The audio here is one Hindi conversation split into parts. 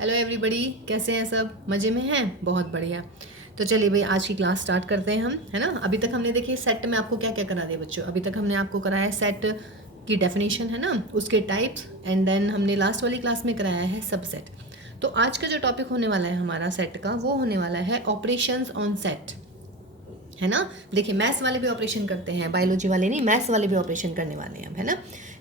हेलो एवरीबॉडी, कैसे हैं सब? मज़े में हैं? बहुत बढ़िया। तो चलिए भाई, आज की क्लास स्टार्ट करते हैं हम, है ना। अभी तक हमने देखिए सेट में आपको क्या क्या करा दिया बच्चों। अभी तक हमने आपको कराया सेट की डेफिनेशन, है ना, उसके टाइप्स, एंड देन हमने लास्ट वाली क्लास में कराया है सबसेट। तो आज का जो टॉपिक होने वाला है हमारा सेट का, वो होने वाला है ऑपरेशंस ऑन सेट, है ना। देखिए मैथ्स वाले भी ऑपरेशन करते हैं, बायोलॉजी वाले नहीं, मैथ्स वाले भी ऑपरेशन करने वाले हैं हम, है ना।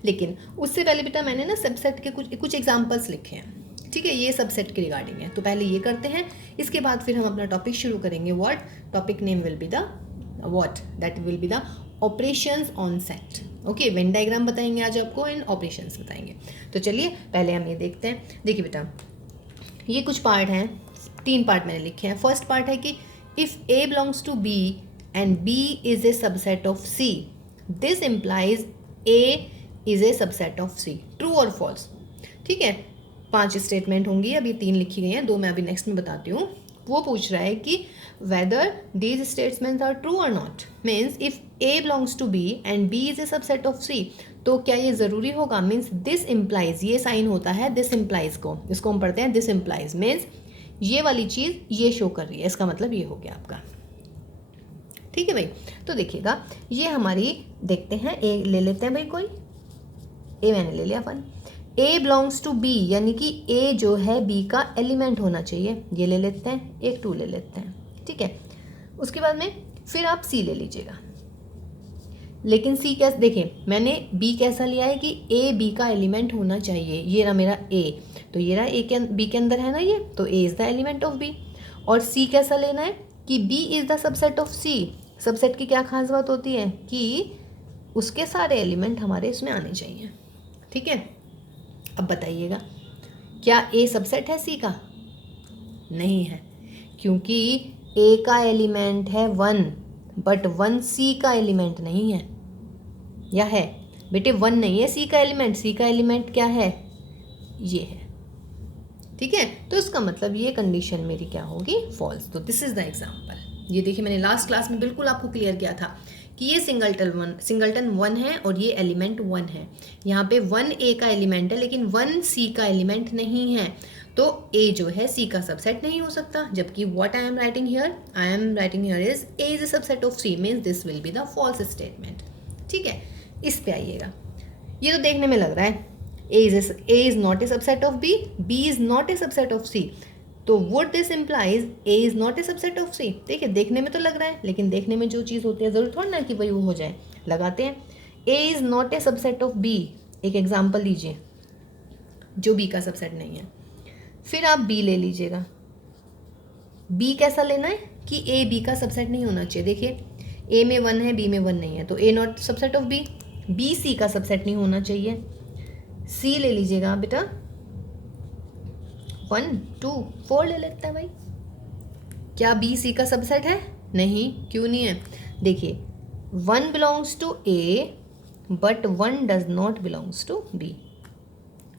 लेकिन उससे पहले बेटा मैंने ना सबसेट के कुछ कुछ एग्जांपल्स लिखे हैं, ठीक है। ये सबसेट के रिगार्डिंग है, तो पहले ये करते हैं, इसके बाद फिर हम अपना टॉपिक शुरू करेंगे। What topic name will be the what that will be the operations on set. Okay, Venn diagram बताएंगे आज आपको एंड ऑपरेशंस बताएंगे। तो चलिए पहले हम ये देखते हैं। देखिए बेटा, ये कुछ पार्ट हैं, 3 पार्ट मैंने लिखे हैं। फर्स्ट पार्ट है कि if A belongs to B and B is a subset of C, this implies A is a subset of C। True और फॉल्स, ठीक है। 5 स्टेटमेंट होंगी, अभी 3 लिखी गई हैं, 2 मैं अभी नेक्स्ट में बताती हूँ। वो पूछ रहा है कि whether these statements are true और not. Means if A belongs to B and B is a subset of C, तो क्या ये ज़रूरी होगा? मीन्स दिस इम्प्लाइज, ये साइन होता है दिस इम्प्लाइज को, इसको हम पढ़ते हैं दिस इम्प्लाइज। मीन्स ये वाली चीज़ ये शो कर रही है, इसका मतलब ये हो गया आपका, ठीक है भाई। तो देखिएगा, ये हमारी देखते हैं, ए ले लेते हैं भाई, कोई ए मैंने ले लिया अपन। ए बिलोंग्स टू बी, यानी कि ए जो है बी का एलिमेंट होना चाहिए, ये ले लेते हैं। एक 2 ले लेते हैं, ठीक है। उसके बाद में फिर आप सी ले लीजिएगा। लेकिन सी कैसे, देखिए मैंने बी कैसा लिया है कि ए बी का एलिमेंट होना चाहिए। ये रहा मेरा ए, तो ये रहा ए के बी के अंदर है ना ये, तो A is the element of B. और सी कैसा लेना है कि B is the subset of C. Subset की क्या खास बात होती है कि उसके सारे एलिमेंट हमारे इसमें आने चाहिए, ठीक है। अब बताइएगा, क्या ए सबसेट है सी का? नहीं है, क्योंकि ए का एलिमेंट है 1, बट 1 सी का एलिमेंट नहीं है। या है बेटे? 1 नहीं है सी का एलिमेंट, सी का एलिमेंट क्या है? ये है, ठीक है। तो इसका मतलब ये कंडीशन मेरी क्या होगी? फॉल्स। तो दिस इज द एग्जांपल। ये देखिए मैंने लास्ट क्लास में बिल्कुल आपको क्लियर किया था कि ये सिंगलटन 1 है और ये एलिमेंट 1 है। यहाँ पे 1 ए का एलिमेंट है, लेकिन 1 सी का एलिमेंट नहीं है, तो ए जो है सी का सबसेट नहीं हो सकता। जबकि what I am writing here is A is a subset of C, means this will be the false statement, ठीक है। इस पे आइएगा, ये तो देखने में लग रहा है A is not a subset of B, B is not a subset of C. तो would this implies A is not a subset of C? देखिए देखने में तो लग रहा है, लेकिन देखने में जो चीज़ होती है ज़रूर थोड़ा ना कि वही वो हो जाए। लगाते हैं A is not a subset of B। एक एग्जाम्पल लीजिए जो B का सबसेट नहीं है। फिर आप B ले लीजिएगा। B कैसा लेना है कि A B का सबसेट नहीं होना चाहिए। देखिए A में 1 है, B में 1 नहीं है, तो A not subset of B। B C का सबसेट नहीं होना चाहिए। सी ले लीजिएगा बेटा, 1 2 4 ले लेते हैं भाई। क्या बी सी का सबसेट है? नहीं। क्यों नहीं है? देखिए 1 belongs to A but 1 does not belongs to B,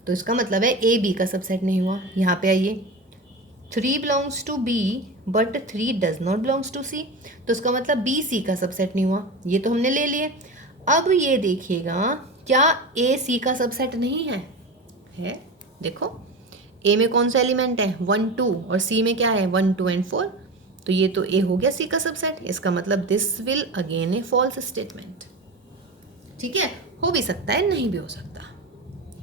तो इसका मतलब है ए बी का सबसेट नहीं हुआ। यहाँ पे आइए, 3 belongs to B but 3 does not belongs to C, तो इसका मतलब बी सी का सबसेट नहीं हुआ। ये तो हमने ले लिए। अब ये देखिएगा, क्या ए सी का सबसेट नहीं है? है। देखो ए में कौन सा एलिमेंट है? 1 2, और सी में क्या है? 1 2 एंड 4, तो ये तो ए हो गया सी का सबसेट। इसका मतलब this will again a false statement, ठीक है। हो भी सकता है, नहीं भी हो सकता,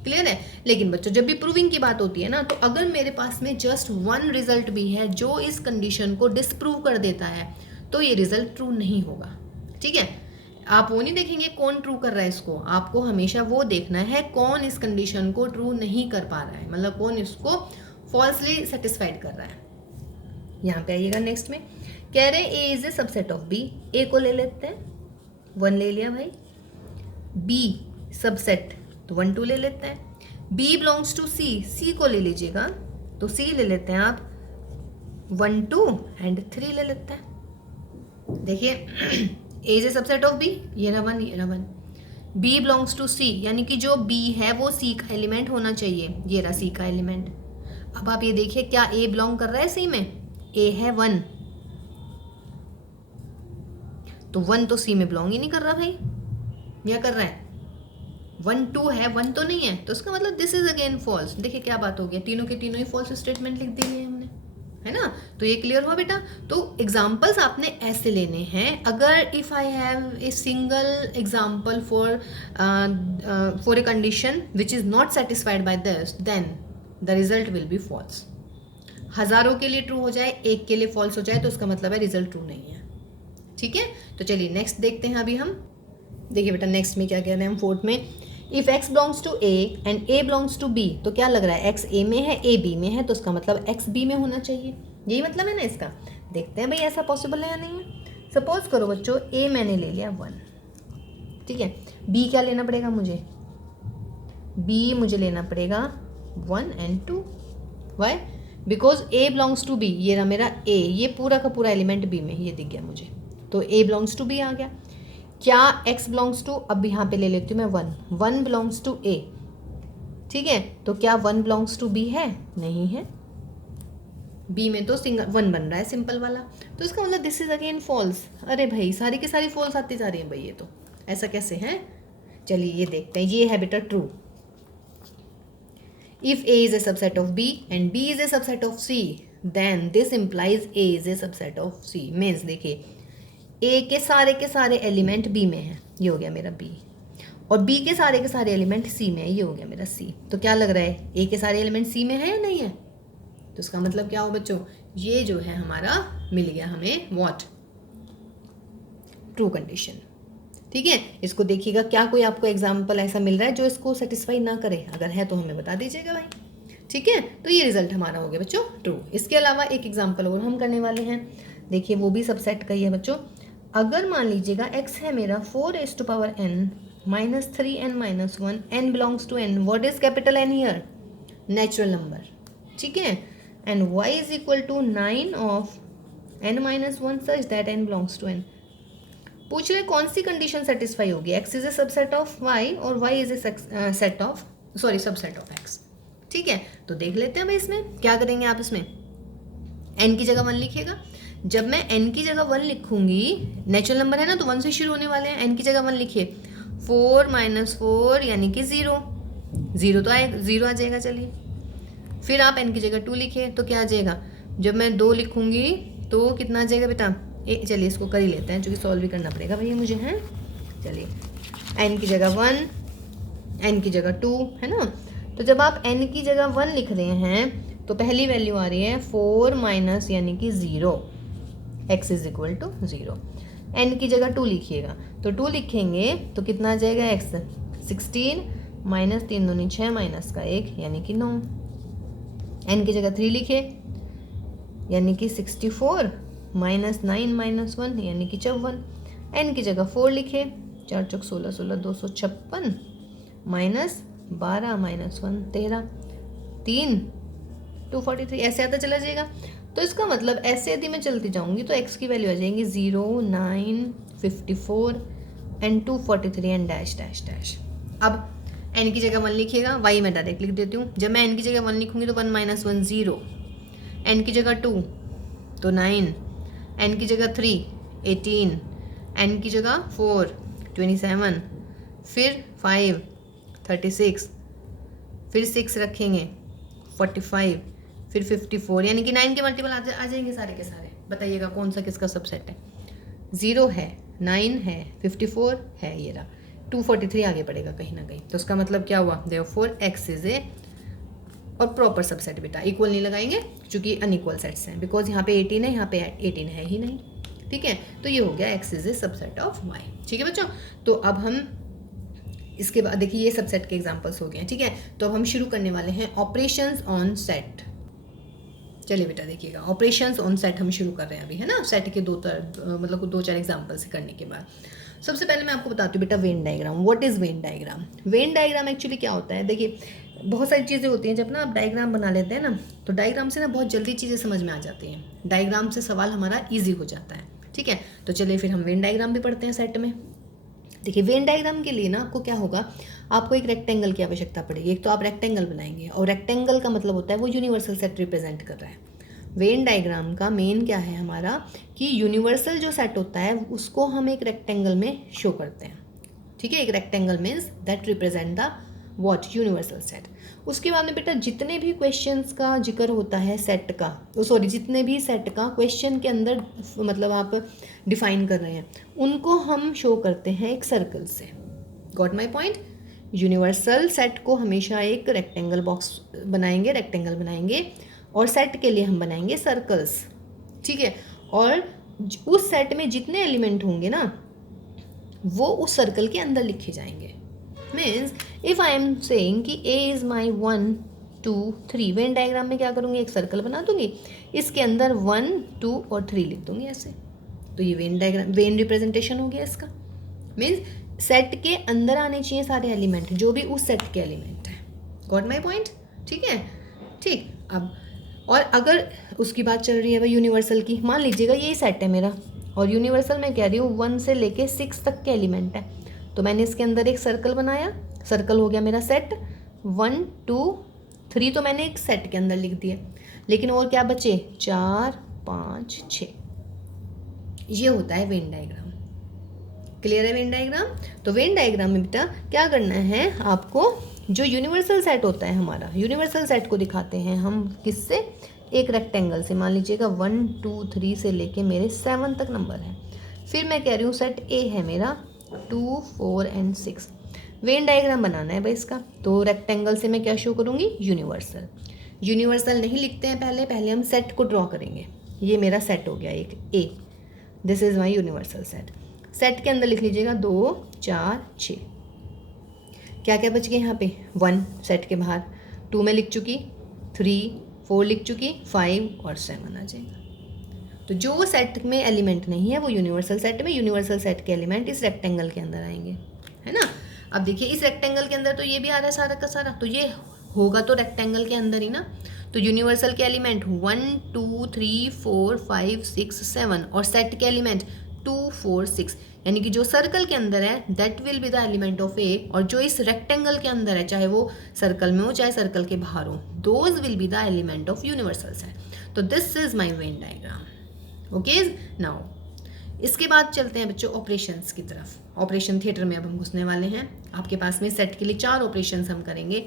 क्लियर है। लेकिन बच्चों जब भी प्रूविंग की बात होती है ना, तो अगर मेरे पास में जस्ट 1 रिजल्ट भी है जो इस कंडीशन को डिस्प्रूव कर देता है, तो ये रिजल्ट ट्रू नहीं होगा, ठीक है। आप वो नहीं देखेंगे कौन ट्रू कर रहा है इसको, आपको हमेशा वो देखना है कौन इस कंडीशन को ट्रू नहीं कर पा रहा है, मतलब कौन इसको फॉल्सली सेटिस्फाइड कर रहा है। यहाँ पे आइएगा, नेक्स्ट में कह रहे हैं A is a subset of B. A को ले लेते हैं, 1 ले लिया भाई। बी सबसेट, तो 1 2 ले लेते हैं। बी बिलोंग्स टू सी, सी को ले लीजिएगा, तो सी ले लेते हैं आप, 1 2 एंड 3 ले लेते हैं। देखिए A is a subset of B, ये रहा 1, ये रहा 1। बी बिलोंग्स टू सी, यानी कि जो बी है वो सी का एलिमेंट होना चाहिए, ये रहा सी का एलिमेंट। अब आप ये देखिए, क्या ए बिलोंग कर रहा है सी में? ए है 1, तो 1 तो सी में बिलोंग ही नहीं कर रहा भाई, या कर रहा है? 1 2 है, 1 तो नहीं है, तो उसका मतलब दिस इज अगेन फॉल्स। देखिए क्या बात हो गया, तीनों के तीनों ही फॉल्स स्टेटमेंट लिख दिए हमने, है ना। तो ये क्लियर हुआ बेटा। तो एग्जाम्पल्स आपने ऐसे लेने हैं। अगर if I have a single example for a condition which is not satisfied by this, then the result will be false. हजारों के लिए ट्रू हो जाए, एक के लिए फॉल्स हो जाए, तो उसका मतलब है रिजल्ट ट्रू नहीं है। ठीक है, तो चलिए नेक्स्ट देखते हैं अभी हम। देखिए बेटा नेक्स्ट में क्या कह रहे हैं हम, फोर्थ में, if x belongs to a and a belongs to b, तो क्या लग रहा है x a में है, a b में है, तो उसका मतलब x b में होना चाहिए। यही मतलब है ना इसका। देखते हैं भाई ऐसा पॉसिबल है या नहीं है। सपोज करो बच्चों a मैंने ले लिया 1, ठीक है, b क्या लेना पड़ेगा मुझे, b मुझे लेना पड़ेगा 1 and 2। Why? Because a belongs to b, ये रहा मेरा a, ये पूरा का पूरा एलिमेंट b में, ये दिख गया मुझे, तो a बिलोंग्स टू b आ गया। क्या x बिलोंग्स टू, अब यहाँ पे ले लेती हूँ मैं 1 बिलोंग्स टू a, ठीक है, तो क्या 1 बिलोंग्स टू b है, नहीं है, b में तो सिंगल 1 बन रहा है सिंपल वाला, तो इसका मतलब दिस इज अगेन फॉल्स। अरे भाई सारी की सारी फॉल्स आती जा रही है भाई, ये तो ऐसा कैसे है। चलिए ये देखते हैं, ये है बेटा true. If a is a subset of b and b is a subset of c, then this implies a is a subset of c। Means देखिए ए के सारे एलिमेंट बी में है, ये हो गया मेरा बी, और बी के सारे एलिमेंट सी में है, ये हो गया मेरा सी। तो क्या लग रहा है, ए के सारे एलिमेंट सी में है या नहीं है, तो इसका मतलब क्या हो बच्चों, ये जो है हमारा मिल गया हमें व्हाट, ट्रू कंडीशन। ठीक है, इसको देखिएगा क्या कोई आपको एग्जाम्पल ऐसा मिल रहा है जो इसको सेटिस्फाई ना करे, अगर है तो हमें बता दीजिएगा भाई। ठीक है, तो ये रिजल्ट हमारा हो गया बच्चों ट्रू। इसके अलावा एक एग्जाम्पल और हम करने वाले हैं। देखिए वो भी सबसेट का ही है बच्चों। अगर मान लीजिएगा x है मेरा 4 to n minus 3n minus 1, n belongs to n, what is capital N here, natural number, ठीक है, and y is equal to 9 of n minus 1 such that n belongs to n। पूछ रहे कौन सी कंडीशन सेटिस्फाई होगी, x is a subset of y और y is a set of subset of x। ठीक है, तो देख लेते हैं भाई इसमें क्या करेंगे आप। इसमें n की जगह 1 लिखिएगा। जब मैं n की जगह 1 लिखूंगी, नेचुरल नंबर है ना तो 1 से शुरू होने वाले हैं, n की जगह 1 लिखिए, 4 - 4 यानी कि 0, 0 तो आए 0 आ जाएगा। चलिए फिर आप n की जगह 2 लिखिए, तो क्या आ जाएगा, जब मैं 2 लिखूंगी तो कितना आ जाएगा बेटा, चलिए इसको कर ही लेते हैं क्योंकि सॉल्व भी करना पड़ेगा भैया मुझे, हैं। चलिए n की जगह 1, n की जगह 2, है ना। तो जब आप n की जगह 1 लिख रहे हैं तो पहली वैल्यू आ रही है 4 माइनस यानी कि 0, x is equal to 0। n की जगह 2 लिखिएगा, तो 2 लिखेंगे तो कितना आ जाएगा x, 16 माइनस 3 दूनी 6 माइनस का 1 यानी कि 9। n की जगह 3 लिखे यानी कि 64 माइनस 9 माइनस 1 यानी कि 54। n की जगह 4 लिखे, 4 चौक 16 16 256 माइनस 12 माइनस 1 13 3 243, ऐसे आता चला जाएगा। तो इसका मतलब ऐसे यदि मैं चलती जाऊंगी तो x की वैल्यू आ जाएंगी 0 9 54 and 243 and dash dash dash. अब n की जगह 1 लिखिएगा, y मैं डायरेक्ट लिख देती हूँ। जब मैं n की जगह 1 लिखूंगी तो 1 - 1 0, n की जगह 2 तो 9, n की जगह 3 18, n की जगह 4 27, फिर 5 36, फिर 6 रखेंगे 45, फिर 54 यानी कि 9 के मल्टीपल आ जाएंगे सारे के सारे। बताइएगा कौन सा किसका सबसेट है, 0 है, 9 है, 54 है, ये रहा 243 आगे पड़ेगा कहीं ना कहीं। तो उसका मतलब क्या हुआ, देयरफॉर x इज ए, और प्रॉपर सबसेट बेटा इक्वल नहीं लगाएंगे क्योंकि अनइक्वल सेट्स हैं, बिकॉज यहाँ पे 18 है, यहाँ पे 18 है ही नहीं। ठीक है, तो ये हो गया x is a subset of y। ठीक है बच्चों, तो अब हम इसके बाद देखिए ये सबसेट के एग्जांपल्स हो गए हैं। ठीक है, तो अब हम शुरू करने वाले हैं ऑपरेशंस ऑन सेट। चलिए बेटा देखिएगा, ऑपरेशंस ऑन सेट हम शुरू कर रहे हैं अभी, है ना। सेट के मतलब 2-4 एग्जांपल से करने के बाद सबसे पहले मैं आपको बताती हूँ बेटा Venn diagram. What is Venn diagram. Venn diagram actually क्या होता है, देखिए बहुत सारी चीज़ें होती हैं जब ना आप डायग्राम बना लेते हैं ना, तो डायग्राम से ना बहुत जल्दी चीज़ें समझ में आ जाती हैं, डायग्राम से सवाल हमारा ईजी हो जाता है। ठीक है, तो चलिए फिर हम वेन डायग्राम भी पढ़ते हैं सेट में। देखिए वेन डायग्राम के लिए ना आपको क्या होगा, आपको एक रेक्टेंगल की आवश्यकता पड़ेगी। एक तो आप रेक्टेंगल बनाएंगे, और रेक्टेंगल का मतलब होता है वो यूनिवर्सल सेट रिप्रेजेंट कर रहा है। वेन डायग्राम का मेन क्या है हमारा, कि यूनिवर्सल जो सेट होता है उसको हम एक रेक्टेंगल में शो करते हैं। ठीक है, एक rectangle means that represent the what, universal set. उसके बाद में बेटा जितने भी क्वेश्चंस का जिक्र होता है सेट का, सॉरी जितने भी सेट का क्वेश्चन के अंदर मतलब आप डिफाइन कर रहे हैं, उनको हम शो करते हैं एक सर्कल से। Got my point. Universal set को हमेशा एक रेक्टेंगल बॉक्स बनाएंगे, रेक्टेंगल बनाएंगे, और सेट के लिए हम बनाएंगे सर्कल्स, ठीक है। और उस सेट में जितने एलिमेंट होंगे ना वो उस सर्कल के अंदर लिखे जाएंगे। Means if I am saying कि A is my 1 2 3, Venn diagram में क्या करूँगी, एक सर्कल बना दूंगी, इसके अंदर 1 2 और 3 लिख दूंगी ऐसे। तो ये वेन डायग्राम, वेन रिप्रेजेंटेशन हो गया इसका। मीन्स सेट के अंदर आने चाहिए सारे एलिमेंट जो भी उस सेट के एलिमेंट है। गॉट माई पॉइंट, ठीक है। ठीक, अब और अगर उसकी बात चल रही है भाई यूनिवर्सल की, मान लीजिएगा यही सेट है मेरा, और यूनिवर्सल मैं कह रही हूँ 1 से लेके 6 तक के एलिमेंट है, तो मैंने इसके अंदर एक सर्कल बनाया, सर्कल हो गया मेरा सेट। 1 2 3 तो मैंने एक सेट के अंदर लिख दिया, लेकिन और क्या बचे, 4 5 6। ये होता है वेन डायग्राम। क्लियर है वेन डायग्राम। तो वेन डायग्राम में बेटा क्या करना है आपको, जो यूनिवर्सल सेट होता है हमारा, यूनिवर्सल सेट को दिखाते हैं हम किससे, एक रेक्टेंगल से। मान लीजिएगा 1 2 3 से लेके मेरे 7 तक नंबर है। फिर मैं कह रही हूँ सेट ए है मेरा 2 4 एंड 6। वेन डायग्राम बनाना है भाई इसका, तो रेक्टेंगल से मैं क्या शो करूँगी, यूनिवर्सल। यूनिवर्सल नहीं लिखते हैं पहले, पहले हम सेट को ड्रॉ करेंगे। ये मेरा सेट हो गया एक A, this is my universal set. Set के अंदर लिख लीजिएगा 2 4 6। क्या क्या बच गए यहाँ पे, 1 सेट के बाहर, 2 में लिख चुकी, 3 4 लिख चुकी, 5 और 7 आ जाएगा। तो जो सेट में एलिमेंट नहीं है वो यूनिवर्सल सेट में, यूनिवर्सल सेट के एलिमेंट इस रेक्टेंगल के अंदर आएंगे, है ना। अब देखिए इस रेक्टेंगल के अंदर तो ये भी आ रहा है सारा का सारा, तो ये होगा तो रेक्टेंगल के अंदर ही ना। तो यूनिवर्सल के एलिमेंट 1 2 3 4 5 6 7 और सेट के एलिमेंट 2 4 6, यानी कि जो सर्कल के अंदर है that will be the element of A, और जो इस रेक्टेंगल के अंदर है, चाहे वो सर्कल में हो चाहे सर्कल के बाहर हो, those will be the element of universal set. तो this is my Venn diagram. Okay, now इसके बाद चलते हैं बच्चों ऑपरेशंस की तरफ। ऑपरेशन थिएटर में अब हम घुसने वाले हैं। आपके पास में सेट के लिए 4 ऑपरेशंस हम करेंगे।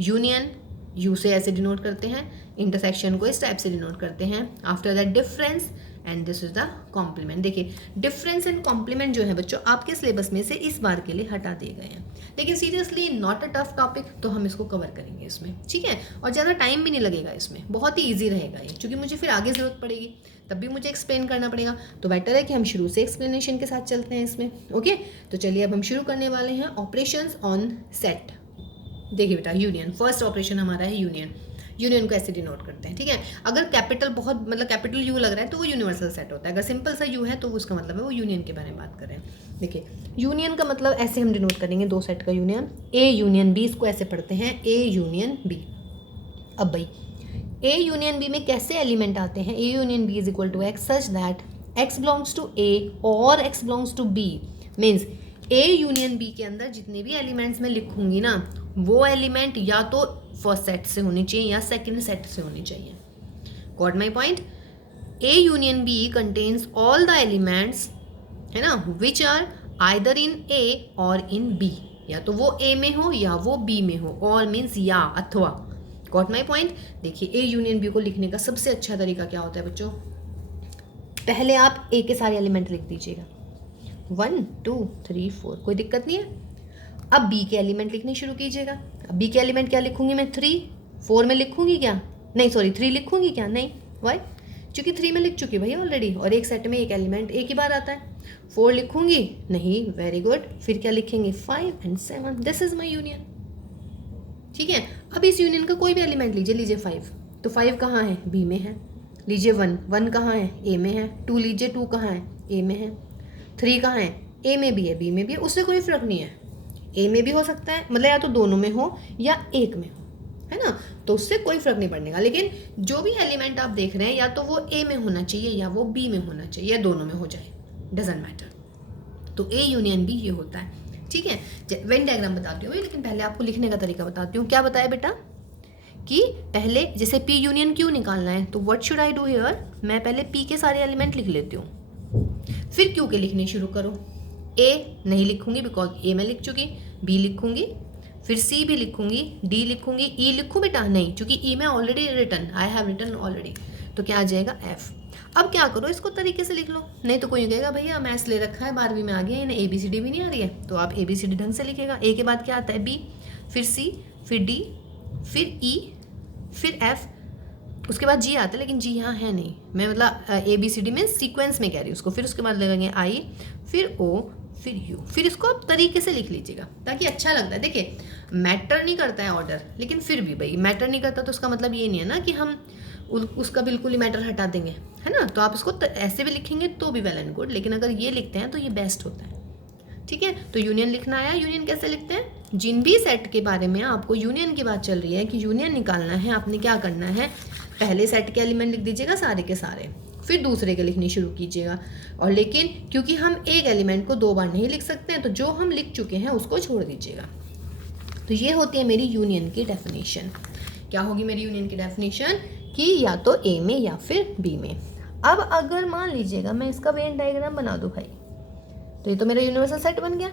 यूनियन, यू से ऐसे डिनोट करते हैं, इंटरसेक्शन को इस टाइप से डिनोट करते हैं, after that difference, and this is the complement. देखिए डिफरेंस एंड कॉम्प्लीमेंट जो है बच्चों आपके सिलेबस में से इस बार के लिए हटा दिए गए हैं, लेकिन seriously not a tough topic, तो हम इसको कवर करेंगे इसमें, ठीक है। और ज़्यादा टाइम भी नहीं लगेगा इसमें, बहुत ही ईजी रहेगा ये, क्योंकि मुझे फिर आगे ज़रूरत पड़ेगी तब भी मुझे एक्सप्लेन करना पड़ेगा, तो बेटर है कि हम शुरू से एक्सप्लेनेशन के साथ चलते हैं इसमें। ओके, तो चलिए अब हम शुरू करने वाले हैं ऑपरेशंस ऑन सेट। देखिए बेटा यूनियन, फर्स्ट ऑपरेशन हमारा है यूनियन। यूनियन को ऐसे डिनोट करते हैं, ठीक है। अगर कैपिटल बहुत मतलब कैपिटल यू लग रहा है तो वो यूनिवर्सल सेट होता है, अगर सिंपल सा यू है तो उसका मतलब है वो यूनियन के बारे में बात कर रहे हैं। देखिए यूनियन का मतलब ऐसे हम डिनोट करेंगे, 2 सेट का यूनियन, ए यूनियन बी, इसको ऐसे पढ़ते हैं ए यूनियन बी। अब भाई ए यूनियन बी में कैसे एलिमेंट आते हैं, A union B is equal to x such that x belongs to A और x belongs to B. Means A union B के अंदर जितने भी एलिमेंट्स मैं लिखूंगी ना, वो एलिमेंट या तो फर्स्ट सेट से होनी चाहिए या सेकंड सेट से होनी चाहिए। Got my point. A union B contains all the elements, है ना, विच आर आइदर इन ए और इन बी, या तो वो ए में हो या वो बी में हो, और मीन्स या अथवा। Got my point. देखिए ए यूनियन बी को लिखने का सबसे अच्छा तरीका क्या होता है बच्चों, पहले आप ए के सारे एलिमेंट लिख दीजिएगा, 1 2 3 4, कोई दिक्कत नहीं है। अब बी के एलिमेंट लिखने शुरू कीजिएगा। अब बी के एलिमेंट क्या लिखूंगी मैं, 3 4 में लिखूंगी क्या, नहीं सॉरी 3 लिखूंगी क्या, नहीं, वाई, क्योंकि 3 में लिख चुकी भाई ऑलरेडी, और एक सेट में एक एलिमेंट एक ही बार आता है। 4 लिखूंगी नहीं, वेरी गुड, फिर क्या लिखेंगे 5 and 7, this is my union, ठीक है। अब इस यूनियन का कोई भी एलिमेंट लीजिए 5, तो 5 कहाँ है, बी में है। लीजिए 1 कहाँ है, ए में है। 2 लीजिए 2 कहाँ है, ए में है। 3 कहाँ है, ए में भी है बी में भी है, उससे कोई फर्क नहीं है, ए में भी हो सकता है, मतलब या तो दोनों में हो या एक में हो, है ना, तो उससे कोई फर्क नहीं पड़ने का। लेकिन जो भी एलिमेंट आप देख रहे हैं या तो वो ए में होना चाहिए या वो बी में होना चाहिए, या दोनों में हो जाए, डजेंट मैटर। तो ए यूनियन बी ये होता है, ठीक है। वेन डायग्राम बताती हूँ, लेकिन पहले आपको लिखने का तरीका बताती हूँ। क्या बताया बेटा कि पहले जैसे पी यूनियन क्यू निकालना है, तो what should I do here, मैं पहले पी के सारे एलिमेंट लिख लेती हूँ, फिर क्यू के लिखने शुरू करो। ए नहीं लिखूंगी बिकॉज ए मैं लिख चुकी, बी लिखूंगी, फिर सी भी लिखूंगी, डी लिखूंगी, ई लिखूं बेटा नहीं, क्योंकि ई मैं already written, I have written already, तो क्या आ जाएगा एफ। अब क्या करो, इसको तरीके से लिख लो, नहीं तो कोई कहेगा भैया मैथ्स ले रखा है 12वीं में आ गया, इन्हें ए बी सी डी भी नहीं आ रही है, तो आप ए बी सी डी ढंग से लिखेगा। ए के बाद क्या आता है बी, फिर सी, फिर डी, फिर ई, फिर एफ, उसके बाद जी आता है, लेकिन जी यहाँ है नहीं, मैं मतलब ए बी सी डी में सीक्वेंस में कह रही हूँ उसको। फिर उसके बाद लगेंगे आई, फिर ओ, फिर यू, फिर इसको आप तरीके से लिख लीजिएगा ताकि अच्छा लगता है। देखिए मैटर नहीं करता है ऑर्डर, लेकिन फिर भी भाई मैटर नहीं करता तो उसका मतलब ये नहीं है ना कि हम उसका बिल्कुल ही मैटर हटा देंगे, है ना। तो आप इसको ऐसे भी लिखेंगे तो भी वेल एंड गुड, लेकिन अगर ये लिखते हैं तो ये बेस्ट होता है, ठीक है। तो यूनियन लिखना आया, यूनियन कैसे लिखते हैं, जिन भी सेट के बारे में आपको यूनियन की बात चल रही है कि यूनियन निकालना है, आपने क्या करना है, पहले सेट के एलिमेंट लिख दीजिएगा सारे के सारे, फिर दूसरे के लिखनी शुरू कीजिएगा। और लेकिन क्योंकि हम एक एलिमेंट को 2 बार नहीं लिख सकते हैं, तो जो हम लिख चुके हैं उसको छोड़ दीजिएगा। तो ये होती है मेरी यूनियन की डेफिनेशन। क्या होगी मेरी यूनियन की डेफिनेशन कि या तो ए में या फिर बी में। अब अगर मान लीजिएगा मैं इसका वेन डायग्राम बना दूं भाई, तो ये तो मेरा यूनिवर्सल सेट बन गया,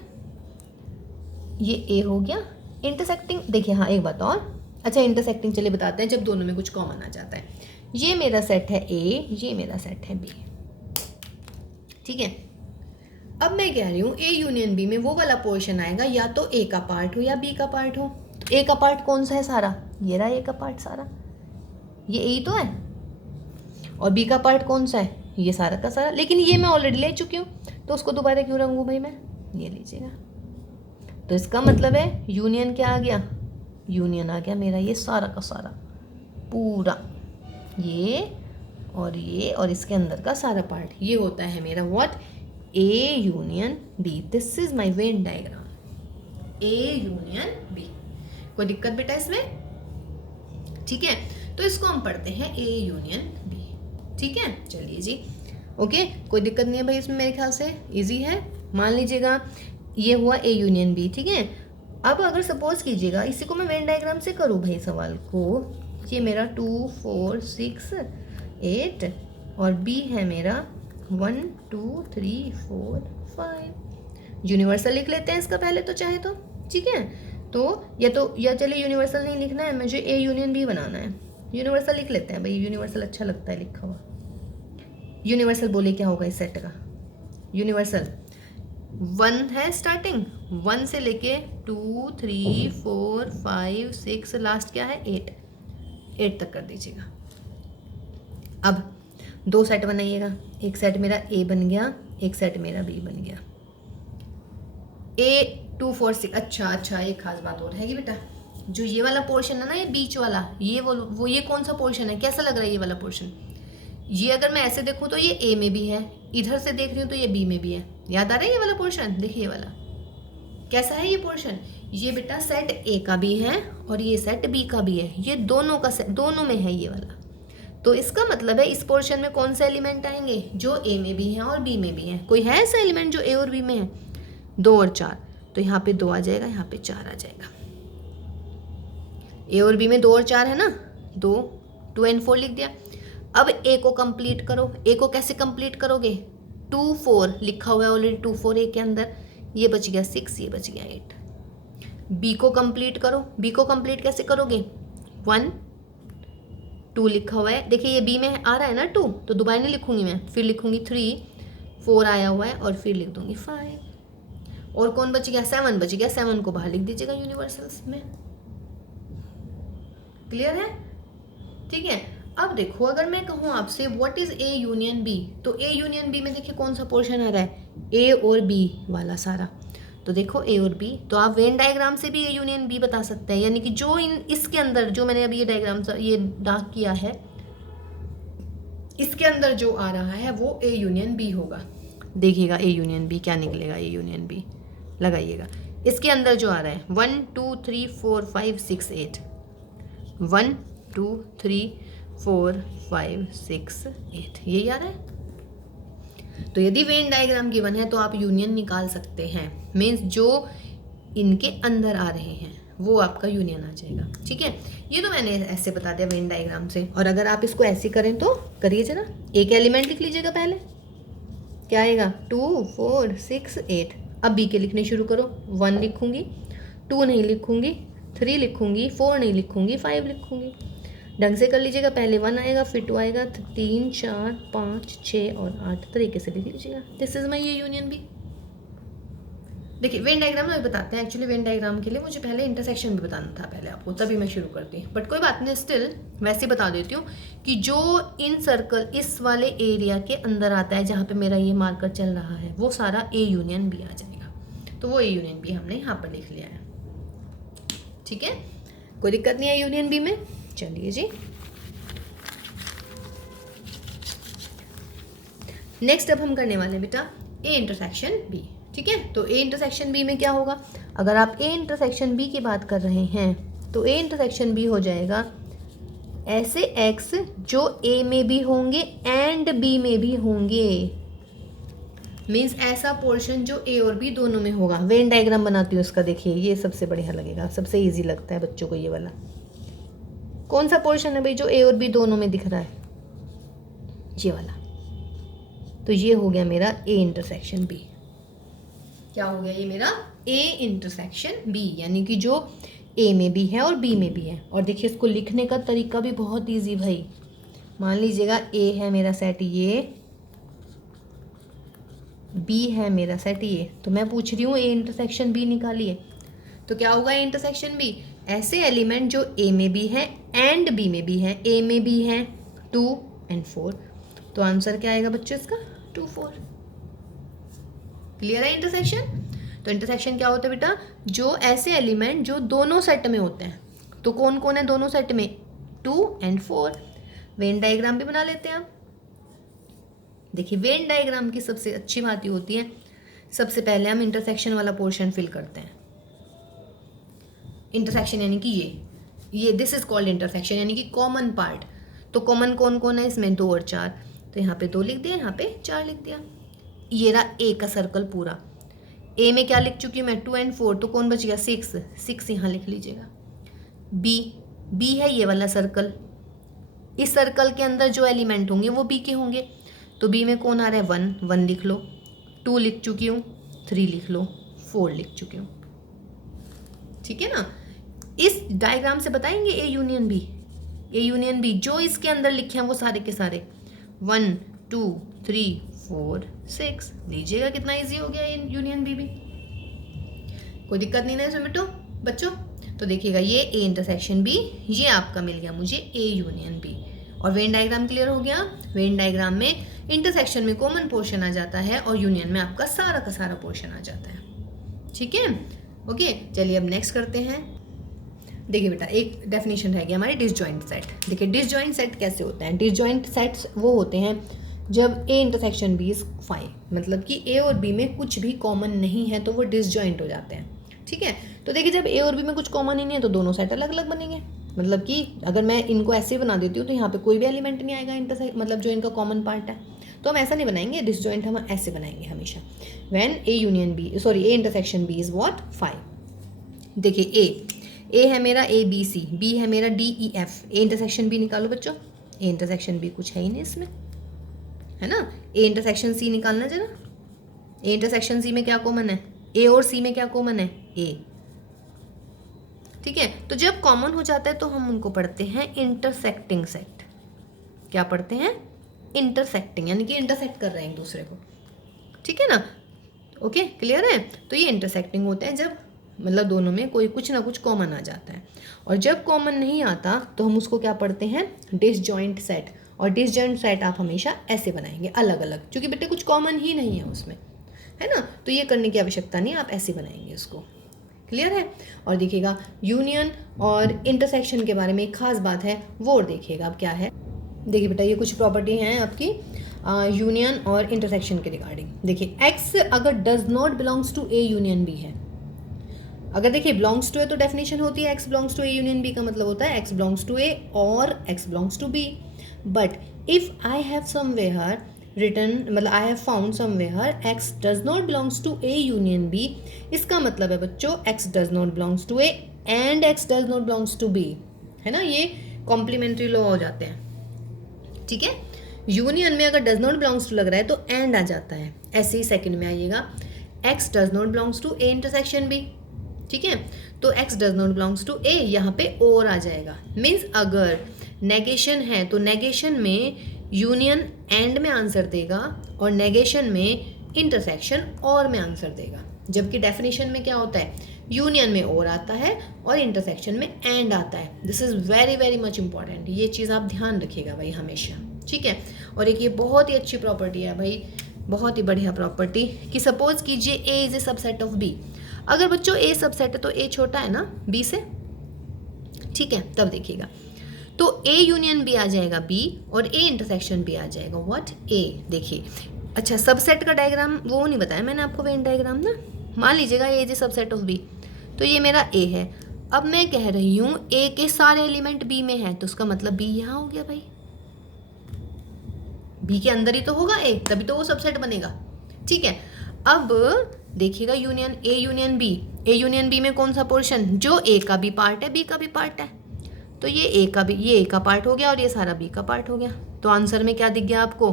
ये ए हो गया इंटरसेक्टिंग। देखिए हाँ एक बात और, अच्छा इंटरसेक्टिंग चलिए बताते हैं जब दोनों में कुछ कॉमन आ जाता है। ये मेरा सेट है ए, ये मेरा सेट है बी, ठीक है। अब मैं कह रही हूँ ए यूनियन बी में वो वाला पोर्शन आएगा या तो ए का पार्ट हो या बी का पार्ट हो। तो ए का पार्ट कौन सा है सारा, ये रहा ए का पार्ट सारा, ये ए तो है। और बी का पार्ट कौन सा है, ये सारा का सारा, लेकिन ये मैं ऑलरेडी ले चुकी हूँ, तो उसको दोबारा क्यों रंगूँ भाई मैं, ये लीजिएगा। तो इसका मतलब है यूनियन क्या आ गया, यूनियन आ गया मेरा ये सारा का सारा पूरा, ये और इसके अंदर का सारा पार्ट, ये होता है मेरा what, A union B. This is my Venn diagram, A union B. कोई दिक्कत बेटा इसमें, ठीक है। तो इसको हम पढ़ते हैं ए यूनियन बी, ठीक है। चलिए जी ओके, कोई दिक्कत नहीं है भाई इसमें, मेरे ख्याल से इजी है। मान लीजिएगा ये हुआ ए यूनियन बी, ठीक है। अब अगर सपोज कीजिएगा इसी को मैं वेन डायग्राम से करूँ भाई सवाल को, ये मेरा 2 4 6 8 और बी है मेरा 1 2 3 4 5। यूनिवर्सल लिख लेते हैं इसका पहले तो चाहे तो, ठीक है। तो या चलिए यूनिवर्सल नहीं लिखना है, मुझे ए यूनियन बी बनाना है, यूनिवर्सल लिख लेते हैं भाई, यूनिवर्सल अच्छा लगता है लिखा हुआ। यूनिवर्सल बोले क्या होगा इस सेट का, यूनिवर्सल 1 है स्टार्टिंग, 1 से लेके 2 3 4 5 6 लास्ट क्या है 8 तक कर दीजिएगा। अब 2 सेट बनाइएगा, एक सेट मेरा ए बन गया, एक सेट मेरा बी बन गया। ए 2 4 6, अच्छा एक खास बात और है बेटा, जो ये वाला पोर्शन है ना, ये बीच वाला, ये वो ये कौन सा पोर्शन है, कैसा लग रहा है ये वाला पोर्शन, ये अगर मैं ऐसे देखूँ तो ये ए में भी है, इधर से देख रही हूँ तो ये बी में भी है। याद आ रहा है ये वाला पोर्शन, देखिए ये वाला कैसा है ये पोर्शन, ये बेटा सेट ए का भी है और ये सेट बी का भी है, ये दोनों का सेट, दोनों में है ये वाला। तो इसका मतलब है इस पोर्शन में कौन से एलिमेंट आएंगे, जो ए में भी हैं और बी में भी हैं। कोई है ऐसा एलिमेंट जो ए और बी में है, 2 और 4, तो यहाँ पे 2 आ जाएगा, यहाँ पे 4 आ जाएगा। ए और बी में 2 और 4 है ना, 2 एंड 4 लिख दिया। अब ए को कंप्लीट करो, ए को कैसे कंप्लीट करोगे, 2 4 लिखा हुआ है ऑलरेडी, 2 4 ए के अंदर, ये बच गया 6, ये बच गया 8। बी को कंप्लीट करो, बी को कंप्लीट कैसे करोगे, 1 2 लिखा हुआ है, देखिए ये बी में आ रहा है ना 2, तो दोबारा नहीं लिखूंगी मैं, फिर लिखूंगी 3 4 आया हुआ है और फिर लिख दूंगी 5। और कौन बच गया, 7 बच गया, 7 को बाहर लिख दीजिएगा यूनिवर्सल्स में। क्लियर है, ठीक है। अब देखो अगर मैं कहूँ आपसे what is A union B, तो ए यूनियन बी में देखिए कौन सा पोर्शन आ रहा है, ए और बी वाला सारा। तो देखो ए और बी, तो आप वेन डायग्राम से भी ए यूनियन बी बता सकते हैं, यानी कि जो इसके अंदर जो मैंने अभी ये डायग्राम ये डार्क किया है, इसके अंदर जो आ रहा है वो ए यूनियन बी होगा। देखिएगा ए यूनियन बी क्या निकलेगा, ए यूनियन बी लगाइएगा, इसके अंदर जो आ रहा है 1 2 3 4 5 6 8, 1 2 3 4 5 6 8, यही आ रहा है। तो यदि वेन डायग्राम गिवन है तो आप यूनियन निकाल सकते हैं, मीन्स जो इनके अंदर आ रहे हैं वो आपका यूनियन आ जाएगा, ठीक है। ये तो मैंने ऐसे बता दिया वेन डायग्राम से। और अगर आप इसको ऐसे करें तो करिए जरा, एक एलिमेंट लिख लीजिएगा पहले, क्या आएगा 2 4 6 8, अब बी के लिखने शुरू करो। 1 लिखूंगी, 2 नहीं लिखूंगी, 3 लिखूंगी, 4 नहीं लिखूंगी, 5 लिखूंगी। ढंग से कर लीजिएगा। पहले 1 आएगा, फिर 2 आएगा, 3 4 5 6 और 8 तरीके से लिख लीजिएगा। This is my A union B. देखिए वेन डायग्राम में बताते हैं। एक्चुअली वेन डायग्राम के लिए मुझे पहले इंटरसेक्शन भी बताना था पहले आपको, तभी मैं शुरू करती। बट कोई बात नहीं, स्टिल वैसे बता देती हूँ कि जो इन सर्कल इस वाले एरिया के अंदर आता है जहाँ पे मेरा ये मार्कर चल रहा है, वो सारा ए यूनियन बी आ जाएगा। तो वो ए यूनियन बी हमने यहाँ पर लिख लिया है। ठीक है, कोई दिक्कत नहीं है यूनियन बी में। चलिए जी, नेक्स्ट अब हम करने वाले हैं बेटा ए इंटरसेक्शन बी। ठीक है, तो ए इंटरसेक्शन बी में क्या होगा? अगर आप ए इंटरसेक्शन बी की बात कर रहे हैं तो ए इंटरसेक्शन बी हो जाएगा ऐसे एक्स जो ए में भी होंगे एंड बी में भी होंगे। मीन्स ऐसा पोर्शन जो ए और बी दोनों में होगा। वेन डायग्राम बनाती हूँ उसका, देखिए ये सबसे बढ़िया लगेगा, सबसे इजी लगता है बच्चों को ये वाला। कौन सा पोर्शन है भाई जो ए और बी दोनों में दिख रहा है? ये वाला। तो ये हो गया मेरा ए इंटरसेक्शन बी। क्या हो गया ये मेरा? ए इंटरसेक्शन बी, यानी कि जो ए में भी है और बी में भी है। और देखिए इसको लिखने का तरीका भी बहुत इजी भाई। मान लीजिएगा ए है मेरा सेट ये, बी है मेरा सेट ये, तो मैं पूछ रही हूँ ए इंटरसेक्शन बी निकालिए। तो क्या होगा ए इंटरसेक्शन बी? ऐसे एलिमेंट जो ए में भी है एंड बी में भी है। ए में भी है 2 and 4, तो आंसर क्या आएगा बच्चों इसका? 2 4। क्लियर है इंटरसेक्शन? तो इंटरसेक्शन क्या होता है बेटा? जो ऐसे एलिमेंट जो दोनों सेट में होते हैं। तो कौन कौन है दोनों सेट में? 2 and 4। वेन डायग्राम भी बना लेते हैं आप। देखिए वेन डायग्राम की सबसे अच्छी बात ये होती है, सबसे पहले हम इंटरसेक्शन वाला पोर्शन फिल करते हैं। इंटरसेक्शन यानी कि ये दिस इज कॉल्ड इंटरसेक्शन, यानी कि कॉमन पार्ट। तो कॉमन कौन कौन है इसमें? 2 और 4। तो यहाँ पे 2 लिख दिया, यहाँ पे 4 लिख दिया। ये रहा ए का सर्कल पूरा। ए में क्या लिख चुकी हूँ मैं? 2 and 4, तो कौन बच गया? 6 यहाँ लिख लीजिएगा। बी है ये वाला सर्कल। इस सर्कल के अंदर जो एलिमेंट होंगे वो बी के होंगे। तो बी में कौन आ रहा है? 1 लिख लो। 2 लिख चुकी हूँ, 3 लिख लो, 4 लिख चुकी हूँ। ठीक है ना? इस डायग्राम से बताएंगे A union B. A union B जो इसके अंदर लिखे हैं वो सारे के सारे 1 2 3 4 6 लीजिएगा। कितना इजी हो गया ये यूनियन बी भी। कोई दिक्कत नहीं ना इसमें बेटो बच्चों? तो देखिएगा ये ए इंटरसेक्शन बी, ये आपका मिल गया मुझे ए यूनियन बी। और वेन डायग्राम क्लियर हो गया। वेन डायग्राम में इंटरसेक्शन में कॉमन पोर्शन आ जाता है और यूनियन में आपका सारा का सारा पोर्शन आ जाता है। ठीक है, ओके। चलिए अब नेक्स्ट करते हैं। देखिए बेटा एक डेफिनेशन रह गया हमारे डिसजॉइंट सेट। देखिए डिसजॉइंट सेट कैसे होते हैं? डिसजॉइंट सेट्स वो होते हैं जब ए इंटरसेक्शन बी इज 5, मतलब कि ए और बी में कुछ भी कॉमन नहीं है तो वो डिसजॉइंट हो जाते हैं। ठीक है, तो देखिए जब ए और बी में कुछ कॉमन ही नहीं है तो दोनों सेट अलग अलग बनेंगे। मतलब कि अगर मैं इनको ऐसे बना देती हूँ तो यहाँ पे कोई भी एलिमेंट नहीं आएगा इंटरसेक्ट, मतलब जो इनका कॉमन पार्ट है। तो हम ऐसा नहीं बनाएंगे, डिसजॉइंट हम ऐसे बनाएंगे हमेशा। When A union B sorry A intersection B is what? 5। देखिए ए है मेरा ए बी सी, बी है मेरा D E F. A intersection B निकालो बच्चों। ए इंटरसेक्शन बी कुछ है ही नहीं इसमें, है ना? ए इंटरसेक्शन सी निकालना जरा। ए इंटरसेक्शन सी में क्या कॉमन है? ए और सी में क्या कॉमन है? ए। ठीक है, तो जब कॉमन हो जाता है तो हम उनको पढ़ते हैं इंटरसेक्टिंग सेट। क्या पढ़ते हैं? इंटरसेक्टिंग, यानी कि इंटरसेक्ट कर रहे हैं एक दूसरे को। ठीक है ना? ओके, क्लियर है? तो ये इंटरसेक्टिंग होते हैं जब मतलब दोनों में कोई कुछ ना कुछ कॉमन आ जाता है। और जब कॉमन नहीं आता तो हम उसको क्या पढ़ते हैं? Disjoint set. और डिसजॉइंट सेट आप हमेशा ऐसे बनाएंगे अलग अलग, क्योंकि बेटे कुछ कॉमन ही नहीं है उसमें, है ना? तो ये करने की आवश्यकता नहीं, आप ऐसे बनाएंगे उसको। क्लियर है? और देखिएगा यूनियन और इंटरसेक्शन के बारे में एक खास बात है, वो और देखिएगा अब क्या है। देखिए बेटा ये कुछ प्रॉपर्टी हैं आपकी यूनियन और इंटरसेक्शन के रिगार्डिंग। देखिए एक्स अगर does not belongs to A union B है, अगर देखिए बिलोंग्स टू ए तो डेफिनेशन होती है x belongs to A union B का मतलब होता है एक्स बिलोंग्स टू ए और x belongs to B. But if I have somewhere written, मतलब I have found somewhere x does not belongs to A union B, इसका मतलब है बच्चों x does not belongs to A and x does not belongs to B, है ना? ये कॉम्प्लीमेंट्री लॉ हो जाते हैं। ठीक है, यूनियन में अगर डज नॉट बिलोंग्स टू लग रहा है तो एंड आ जाता है। ऐसे ही सेकंड में आइएगा, x does not belongs to A intersection B, ठीक है। तो x does not belongs to A, यहाँ पे और आ जाएगा। मीन्स अगर नेगेशन है तो नेगेशन में यूनियन एंड में आंसर देगा और नेगेशन में इंटरसेक्शन और में आंसर देगा। जबकि डेफिनेशन में क्या होता है, यूनियन में और आता है और इंटरसेक्शन में एंड आता है। This is very very much important, ये चीज़ आप ध्यान रखिएगा भाई हमेशा, ठीक है। और एक ये बहुत ही अच्छी प्रॉपर्टी है भाई, बहुत ही बढ़िया प्रॉपर्टी, कि सपोज कीजिए A is a subset of B. अगर बच्चों ए सबसेट है तो ए छोटा है ना बी से, ठीक है। तब देखिएगा तो ए यूनियन बी आ जाएगा बी और ए इंटरसेक्शन बी आ जाएगा व्हाट ए। देखिए अच्छा, सबसेट का डायग्राम वो नहीं बताया मैंने आपको, वेन डायग्राम ना। मान लीजिएगा A is a subset of B, तो ये मेरा ए है। अब मैं कह रही हूँ ए के सारे एलिमेंट बी में है, तो उसका मतलब बी यहाँ हो गया भाई, बी के अंदर ही तो होगा ए, तभी तो वो सबसेट बनेगा, ठीक है। अब देखिएगा union A union B, A union B में कौन सा पोर्शन, जो ए का भी पार्ट है बी का भी पार्ट है, तो ये ए का भी, ये ए का पार्ट हो गया और ये सारा बी का पार्ट हो गया। तो आंसर में क्या दिख गया आपको,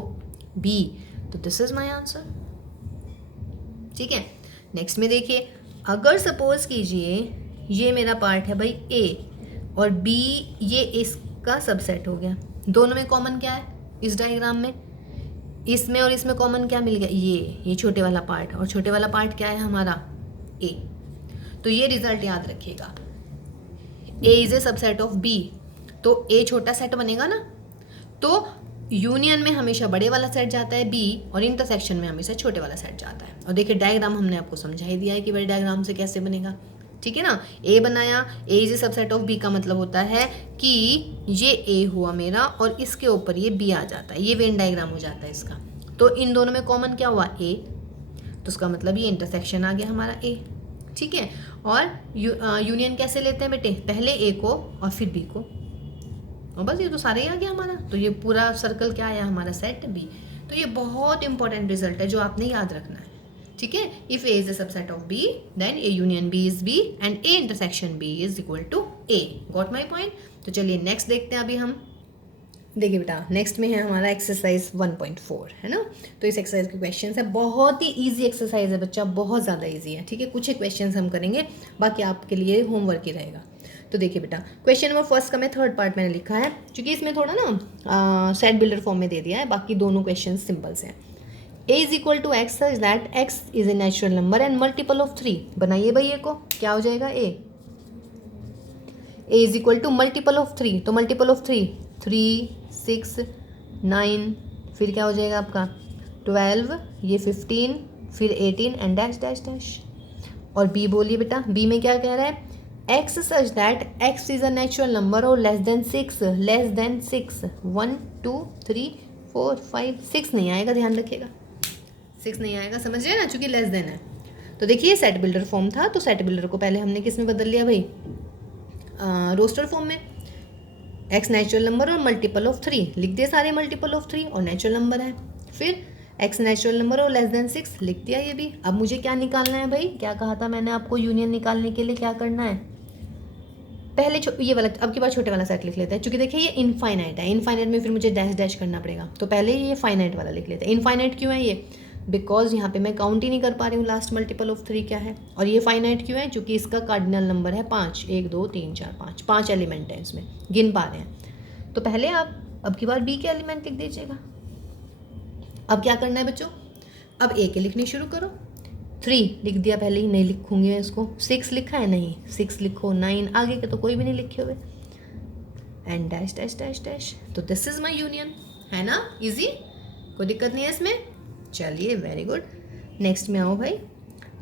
बी। तो दिस इज माय आंसर, ठीक है। नेक्स्ट में देखिए, अगर सपोज कीजिए ये मेरा पार्ट है भाई ए और बी, ये इसका सबसेट हो गया। दोनों में कॉमन क्या है इस डायग्राम में, इसमें और इसमें कॉमन क्या मिल गया, ये छोटे वाला पार्ट, और छोटे वाला पार्ट क्या है हमारा ए। तो ये रिजल्ट याद रखिएगा, A is a subset of B, तो ए छोटा सेट बनेगा ना, तो यूनियन में हमेशा बड़े वाला सेट जाता है बी और इंटरसेक्शन में हमेशा छोटे वाला सेट जाता है। और देखिए डायग्राम हमने आपको समझा ही दिया है कि बड़े डायग्राम से कैसे बनेगा, ठीक है ना। ए बनाया, A is a subset of B का मतलब होता है कि ये ए हुआ मेरा और इसके ऊपर ये बी आ जाता है, ये वेन डायग्राम हो जाता है इसका। तो इन दोनों में कॉमन क्या हुआ ए, तो उसका मतलब ये इंटरसेक्शन आ गया हमारा ए, ठीक है। और यूनियन कैसे लेते हैं बेटे, पहले ए को और फिर बी को, और बस ये तो सारे ही आ गया हमारा। तो ये पूरा सर्कल क्या आया हमारा, सेट बी। तो ये बहुत इंपॉर्टेंट रिजल्ट है जो आपने याद रखना है, ठीक है। If A is a subset of B then A union B is B and A intersection B is equal to A. Got my point. तो चलिए नेक्स्ट देखते हैं अभी हम। देखिए बेटा नेक्स्ट में है हमारा एक्सरसाइज 1.4, है ना। तो इस एक्सरसाइज के क्वेश्चन है, बहुत ही इजी एक्सरसाइज है बच्चा, बहुत ज़्यादा इजी है, ठीक है। कुछ ही क्वेश्चन हम करेंगे, बाकी आपके लिए होमवर्क ही रहेगा। तो देखिए बेटा क्वेश्चन नंबर फर्स्ट का मैं थर्ड पार्ट मैंने लिखा है, क्योंकि इसमें थोड़ा ना सेट बिल्डर फॉर्म में दे दिया है, बाकी दोनों क्वेश्चन सिंपल से हैं। A is equal to x such that x is a natural number and multiple of 3। बनाइए भाई, ए को क्या हो जाएगा, A is equal to multiple of 3, तो मल्टीपल ऑफ 3 3 6 9, फिर क्या हो जाएगा आपका 12, ये 15, फिर 18 एंड डैश डैश डैश। और बी बोलिए बेटा, बी में क्या कह रहा है, x such that x is a natural number और लेस देन 6, लेस देन 6, 1 2 3 4 5 6 नहीं आएगा, ध्यान रखिएगा 6 नहीं आएगा, समझ रहे हैं ना, चूंकि लेस देन है। तो देखिए सेट बिल्डर फॉर्म था, तो सेट बिल्डर को पहले हमने किस में बदल लिया भाई, रोस्टर फॉर्म में। एक्स नेचुरल नंबर और मल्टीपल ऑफ 3 लिख दिए, सारे मल्टीपल ऑफ 3 और नेचुरल नंबर है। फिर एक्स नेचुरल नंबर और लेस देन 6 लिख दिया ये भी। अब मुझे क्या निकालना है भाई, क्या कहा था मैंने आपको, यूनियन निकालने के लिए क्या करना है, पहले ये वाला, अब की बार छोटे वाला सेट लिख लेते हैं, क्योंकि देखिए ये इनफाइनाइट है, इनफाइनाइट में फिर मुझे डैश डैश करना पड़ेगा, तो पहले ये फाइनाइट वाला लिख लेते हैं। इनफाइनाइट क्यों है ये, बिकॉज यहाँ पे मैं काउंट ही नहीं कर पा रही हूँ लास्ट मल्टीपल ऑफ 3 क्या है। और ये फाइनाइट क्यों है, क्योंकि इसका कार्डिनल नंबर है 5, 1 2 3 4 5, 5 एलिमेंट है इसमें, गिन पा रहे हैं। तो पहले आप अब की बार बी के एलिमेंट लिख दीजिएगा। अब क्या करना है बच्चों, अब ए के लिखनी शुरू करो। 3 लिख दिया पहले ही, नहीं लिखूंगी मैं इसको। 6 लिखा है, नहीं 6 लिखो, 9 आगे के तो कोई भी नहीं लिखे हुए, and dash dash dash dash. तो दिस इज माय यूनियन, है ना, इजी, कोई दिक्कत नहीं है इसमें। चलिए वेरी गुड, नेक्स्ट में आओ भाई।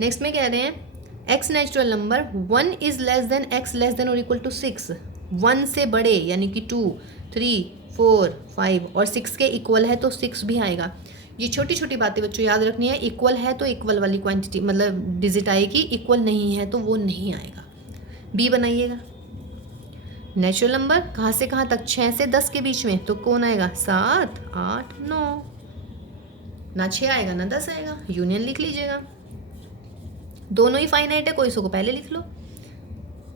नेक्स्ट में कह रहे हैं x natural number 1 is less than x less than और इक्वल टू 6, 1 से बड़े यानी कि 2 3 4 5 और 6 के इक्वल है तो 6 भी आएगा। ये छोटी छोटी बातें बच्चों याद रखनी है, इक्वल है तो इक्वल वाली क्वांटिटी मतलब डिजिट आएगी, इक्वल नहीं है तो वो नहीं आएगा। बी बनाइएगा, नेचुरल नंबर कहाँ से कहाँ तक, 6 से 10 के बीच में, तो कौन आएगा, 7 8 9, ना 6 आएगा ना 10 आएगा, यूनियन लिख लीजिएगा। दोनों ही फाइनाइट है, कोई सो को पहले लिख लो,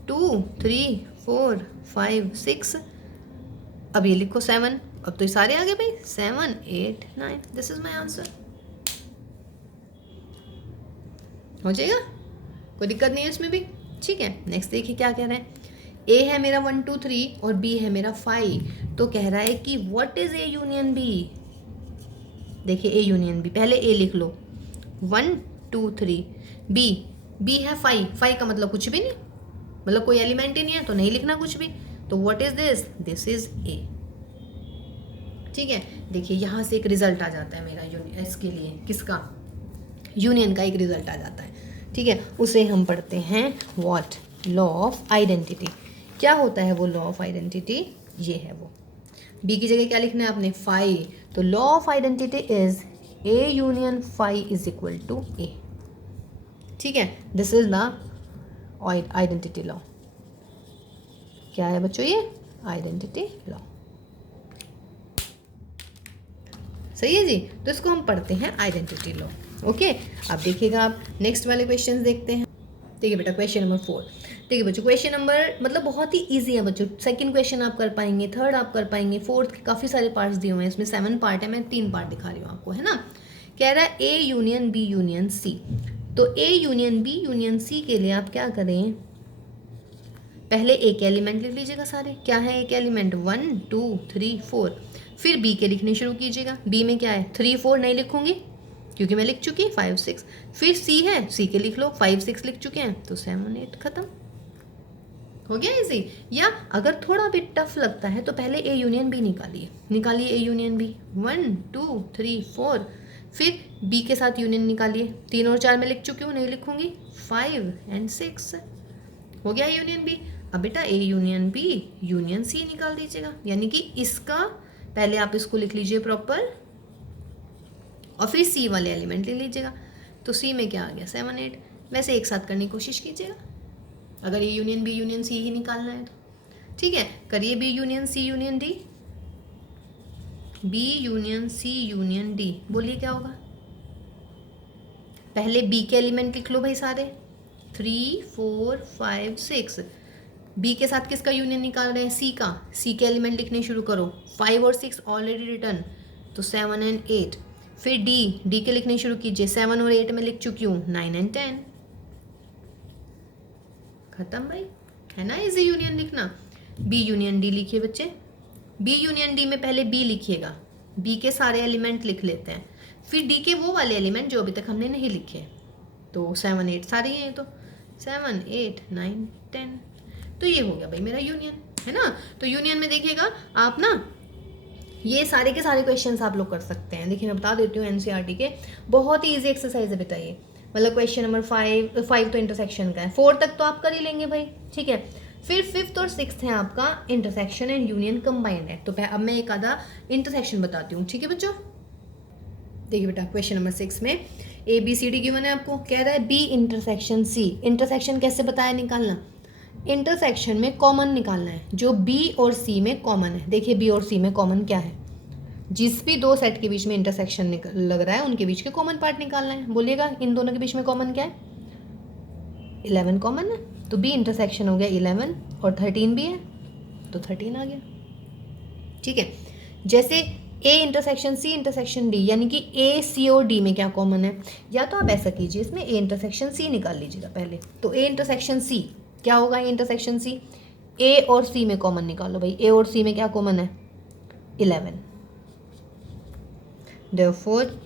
2 3 4 5 6, अब ये लिखो 7, अब तो ये सारे आ गए भाई, 7 8 9, दिस इज माय आंसर। हो जाएगा, कोई दिक्कत नहीं है इसमें भी। ठीक है, नेक्स्ट देखिए क्या कह रहे हैं। ए है मेरा 1 2 3 और बी है मेरा 5, तो कह रहा है कि what is A union B. देखिए ए यूनियन बी, पहले ए लिख लो 1 2 3, बी है 5 का मतलब कुछ भी नहीं, मतलब कोई एलिमेंट ही नहीं है तो नहीं लिखना कुछ भी। तो what is this, this is a. ठीक है, देखिए यहाँ से एक रिजल्ट आ जाता है मेरा यूनियन, इसके लिए किसका, यूनियन का एक रिजल्ट आ जाता है। ठीक है, उसे हम पढ़ते हैं व्हाट, लॉ ऑफ आइडेंटिटी। क्या होता है वो लॉ ऑफ आइडेंटिटी, ये है वो। बी की जगह क्या लिखना है आपने, 5, तो law of identity is A union 5 is equal to A. ठीक है, this is the identity law. क्या है बच्चों ये, आइडेंटिटी लॉ। सही है जी, तो इसको हम पढ़ते हैं आइडेंटिटी लॉ। ओके, अब देखिएगा आप नेक्स्ट वाले क्वेश्चंस देखते हैं। ठीक है बेटा, क्वेश्चन नंबर 4। ठीक है बच्चों, क्वेश्चन नंबर मतलब बहुत ही इजी है बच्चों। सेकंड क्वेश्चन आप कर पाएंगे, थर्ड आप कर पाएंगे, फोर्थ के काफ़ी सारे पार्ट्स दिए हुए हैं, इसमें 7 पार्ट है, मैं 3 पार्ट दिखा रही हूँ आपको, है ना। कह रहा है A union B union C, तो A union B union C के लिए आप क्या करें, पहले ए के एलिमेंट लिख लीजिएगा सारे। क्या है एक एलिमेंट, 1 2 3 4। फिर बी के लिखने शुरू कीजिएगा। बी में क्या है, 3 4 नहीं लिखूंगी क्योंकि मैं लिख चुकी 5 6। फिर सी है, सी के लिख लो, 5 6 लिख चुके हैं तो 7 8 खत्म हो गया इजी। या अगर थोड़ा भी टफ लगता है तो पहले ए यूनियन बी निकालिए ए यूनियन बी, 1 2 3 4। फिर बी के साथ यूनियन निकालिए, 3 और 4 में लिख चुकी हूँ, नहीं लिखूंगी, 5 और 6 हो गया यूनियन बी। अब बेटा A union B union C निकाल दीजिएगा, यानी कि इसका पहले आप इसको लिख लीजिए प्रॉपर और फिर सी वाले एलिमेंट ले लीजिएगा। तो सी में क्या आ गया, 7 8। वैसे एक साथ करने की कोशिश कीजिएगा अगर ये यूनियन बी यूनियन सी ही निकालना है तो। ठीक है, करिए B union C union D, B union C union D, बोलिए क्या होगा। पहले बी के एलिमेंट लिख लो भाई सारे, 3 4 5 6। बी के साथ किसका यूनियन निकाल रहे हैं, सी का। सी के एलिमेंट लिखने शुरू करो, 5 और 6 ऑलरेडी रिटर्न, तो 7 और 8। फिर डी के लिखने शुरू कीजिए, 7 और 8 में लिख चुकी हूँ, 9 और 10 खत्म भाई, है ना इजी यूनियन लिखना। बी यूनियन डी लिखिए बच्चे, बी यूनियन डी में पहले बी लिखिएगा, बी के सारे एलिमेंट लिख लेते हैं, फिर डी के वो वाले एलिमेंट जो अभी तक हमने नहीं लिखे, तो 7 8 सारे ही हैं, तो 7 8 9 10। तो ये हो गया भाई मेरा यूनियन, है ना। तो यूनियन में देखिएगा आप ना, ये सारे के सारे क्वेश्चंस आप लोग कर सकते हैं। देखिए मैं बता देती हूँ, एनसीईआरटी के बहुत ही इजी एक्सरसाइज है बेटा ये। मतलब क्वेश्चन नंबर 5 तो इंटरसेक्शन का है, 4 तक तो आप कर ही लेंगे भाई, ठीक है। फिर 5th और 6th है आपका इंटरसेक्शन एंड यूनियन कंबाइंड है। तो अब मैं एक आधा इंटरसेक्शन बताती हूँ, ठीक है बच्चों। देखिए बेटा, क्वेश्चन नंबर 6 में ABCD गिवन है आपको, कह रहा है बी इंटरसेक्शन सी। इंटरसेक्शन कैसे बताया निकालना, इंटरसेक्शन में कॉमन निकालना है, जो बी और सी में कॉमन है। देखिए बी और सी में कॉमन क्या है, जिस भी दो सेट के बीच में इंटरसेक्शन लग रहा है उनके बीच के कॉमन पार्ट निकालना है। बोलिएगा इन दोनों के बीच में कॉमन क्या है, 11 कॉमन है, तो बी इंटरसेक्शन हो गया 11 और 13 भी है तो 13 आ गया, ठीक है। जैसे A intersection C intersection D, यानी कि ए सी और डी में क्या कॉमन है, या तो आप ऐसा कीजिए, इसमें ए इंटरसेक्शन सी निकाल लीजिएगा पहले। तो ए इंटरसेक्शन सी क्या होगा, ए इंटरसेक्शन सी, ए और सी में कॉमन निकालो भाई, ए और सी में क्या कॉमन है, 11। Therefore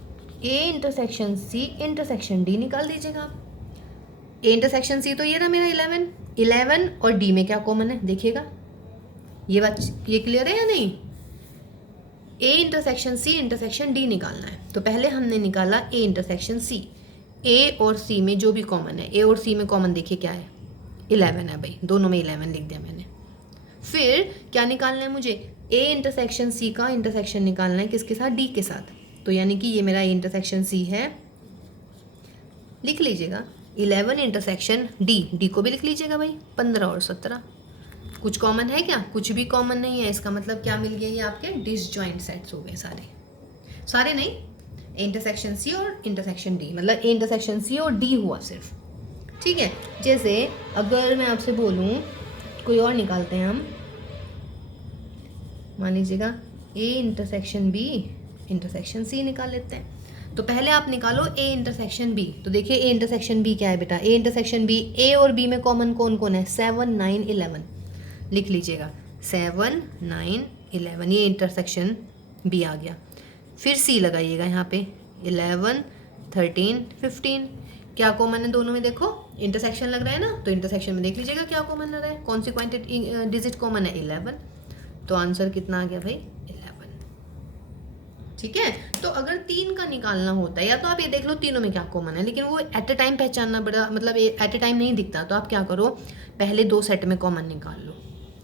A intersection C intersection D निकाल दीजिएगा आप। ए इंटरसेक्शन सी तो ये रहा मेरा 11 और डी में क्या कॉमन है देखिएगा, ये बात ये क्लियर है या नहीं। A intersection C intersection D निकालना है, तो पहले हमने निकाला ए इंटरसेक्शन सी। ए और सी में जो भी कॉमन है, ए और सी में कॉमन देखिए क्या है, 11 है भाई, दोनों में 11 लिख दिया मैंने। फिर क्या निकालना है मुझे, ए इंटरसेक्शन सी का इंटरसेक्शन निकालना है किसके साथ, डी के साथ। तो यानी कि ये मेरा ए इंटरसेक्शन सी है, लिख लीजिएगा 11 इंटरसेक्शन डी को भी लिख लीजिएगा भाई, 15 और 17। कुछ कॉमन है क्या, कुछ भी कॉमन नहीं है, इसका मतलब क्या मिल गया, ये आपके डिसजॉइंट सेट्स हो गए सारे नहीं, ए इंटरसेक्शन सी और इंटरसेक्शन डी, मतलब ए इंटरसेक्शन सी और डी हुआ सिर्फ, ठीक है। जैसे अगर मैं आपसे बोलूँ कोई और निकालते हैं हम, मान लीजिएगा A intersection B intersection C निकाल लेते हैं। तो पहले आप निकालो ए इंटरसेक्शन बी। तो देखिए ए इंटरसेक्शन बी क्या है बेटा, ए इंटरसेक्शन बी, ए और बी में कॉमन कौन कौन है, 7 9 11, लिख लीजिएगा 7 9 11, ये इंटरसेक्शन बी आ गया। फिर सी लगाइएगा यहाँ पे 11 13 15, क्या कॉमन है दोनों में, देखो इंटरसेक्शन लग रहा है ना, तो इंटरसेक्शन में देख लीजिएगा क्या कॉमन लग रहा है, कौन सी क्वांटिटी डिजिट कॉमन है, 11। तो आंसर कितना आ गया भाई, 11। ठीक है, तो अगर 3 का निकालना होता है, या तो आप ये देख लो तीनों में क्या कॉमन है, लेकिन वो एट अ टाइम पहचानना बड़ा मतलब एट अ टाइम नहीं दिखता, तो आप क्या करो, पहले 2 सेट में कॉमन निकाल लो,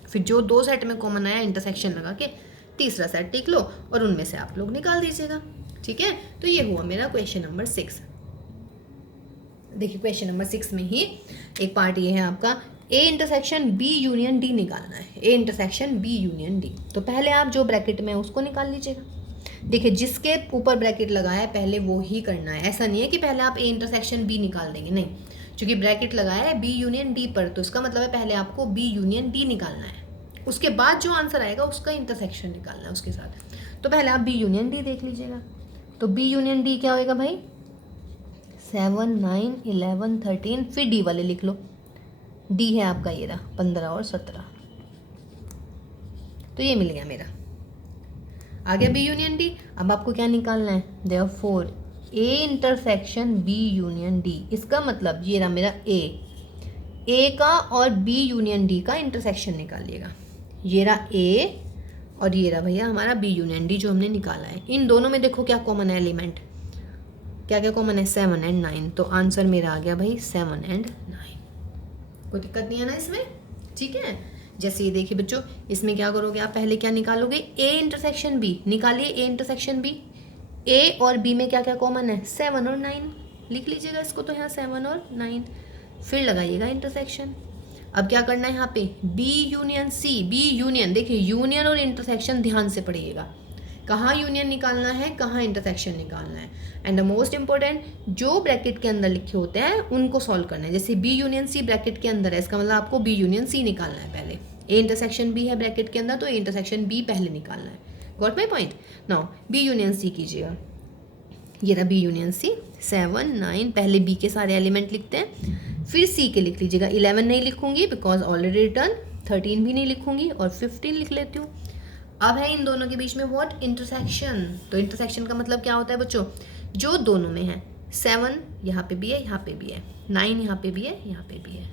फिर जो 2 सेट में कॉमन आया इंटरसेक्शन लगा के तीसरा सेट टिक लो और उनमें से आप लोग निकाल दीजिएगा। ठीक है, तो ये हुआ मेरा क्वेश्चन नंबर 6। देखिए क्वेश्चन नंबर 6 में ही एक पार्ट ये है आपका, A intersection B union D निकालना है, A intersection B union D. तो पहले आप जो ब्रैकेट में उसको निकाल लीजिएगा। देखिए जिसके ऊपर ब्रैकेट लगाया है पहले वो ही करना है, ऐसा नहीं है कि पहले आप ए इंटरसेक्शन बी निकाल देंगे, नहीं, क्योंकि ब्रैकेट लगाया है बी यूनियन डी पर, तो इसका मतलब है पहले आपको बी यूनियन डी निकालना है, उसके बाद जो आंसर आएगा उसका इंटरसेक्शन निकालना है उसके साथ। तो पहले आप बी यूनियन डी देख लीजिएगा। तो बी यूनियन डी क्या होएगा भाई, 7 9 11 13, फिर डी वाले लिख लो, डी है आपका ये रहा 15 और 17, तो ये मिल गया मेरा, आ गया बी यूनियन डी। अब आपको क्या निकालना है, therefore A intersection B union D, इसका मतलब ये रहा मेरा ए का और बी यूनियन डी का इंटरसेक्शन निकालिएगा, ये रहा ए और ये रहा भैया हमारा बी यूनियन डी जो हमने निकाला है। इन दोनों में देखो क्या कॉमन है एलिमेंट, क्या क्या कॉमन है, 7 और 9, तो आंसर मेरा आ गया भाई 7 और 9। कोई दिक्कत नहीं है ना इसमें, ठीक है। जैसे ये देखिए बच्चों, इसमें क्या करोगे आप, पहले क्या निकालोगे, ए इंटरसेक्शन बी निकालिए, ए इंटरसेक्शन बी, ए और बी में क्या क्या कॉमन है, 7 और 9, लिख लीजिएगा इसको, तो यहाँ 7 और 9, फिर लगाइएगा इंटरसेक्शन। अब क्या करना है यहाँ पे, B union C, B union, देखिए यूनियन और इंटरसेक्शन ध्यान से पढ़िएगा, कहाँ यूनियन निकालना है, कहाँ इंटरसेक्शन निकालना है, एंड द मोस्ट इंपॉर्टेंट जो ब्रैकेट के अंदर लिखे होते हैं उनको सॉल्व करना है। जैसे बी यूनियन सी ब्रैकेट के अंदर है, इसका मतलब आपको बी यूनियन सी निकालना है पहले, ए इंटरसेक्शन बी है ब्रैकेट के अंदर, तो ए इंटरसेक्शन बी पहले निकालना है। Got my point. Now B union C कीजिएगा, ये रहा बी यूनियन सी, 7 9, पहले बी के सारे एलिमेंट लिखते हैं, फिर सी के लिख लीजिएगा, 11 नहीं लिखूंगी बिकॉज ऑलरेडी रिटर्न, 13 भी नहीं लिखूंगी और 15 लिख लेती हूँ। अब है इन दोनों के बीच में व्हाट, इंटरसेक्शन। तो इंटरसेक्शन का मतलब क्या होता है बच्चों, जो दोनों में है, 7 यहाँ पे भी है, यहाँ पे भी है, 9 यहाँ पे भी है, यहाँ पे भी है,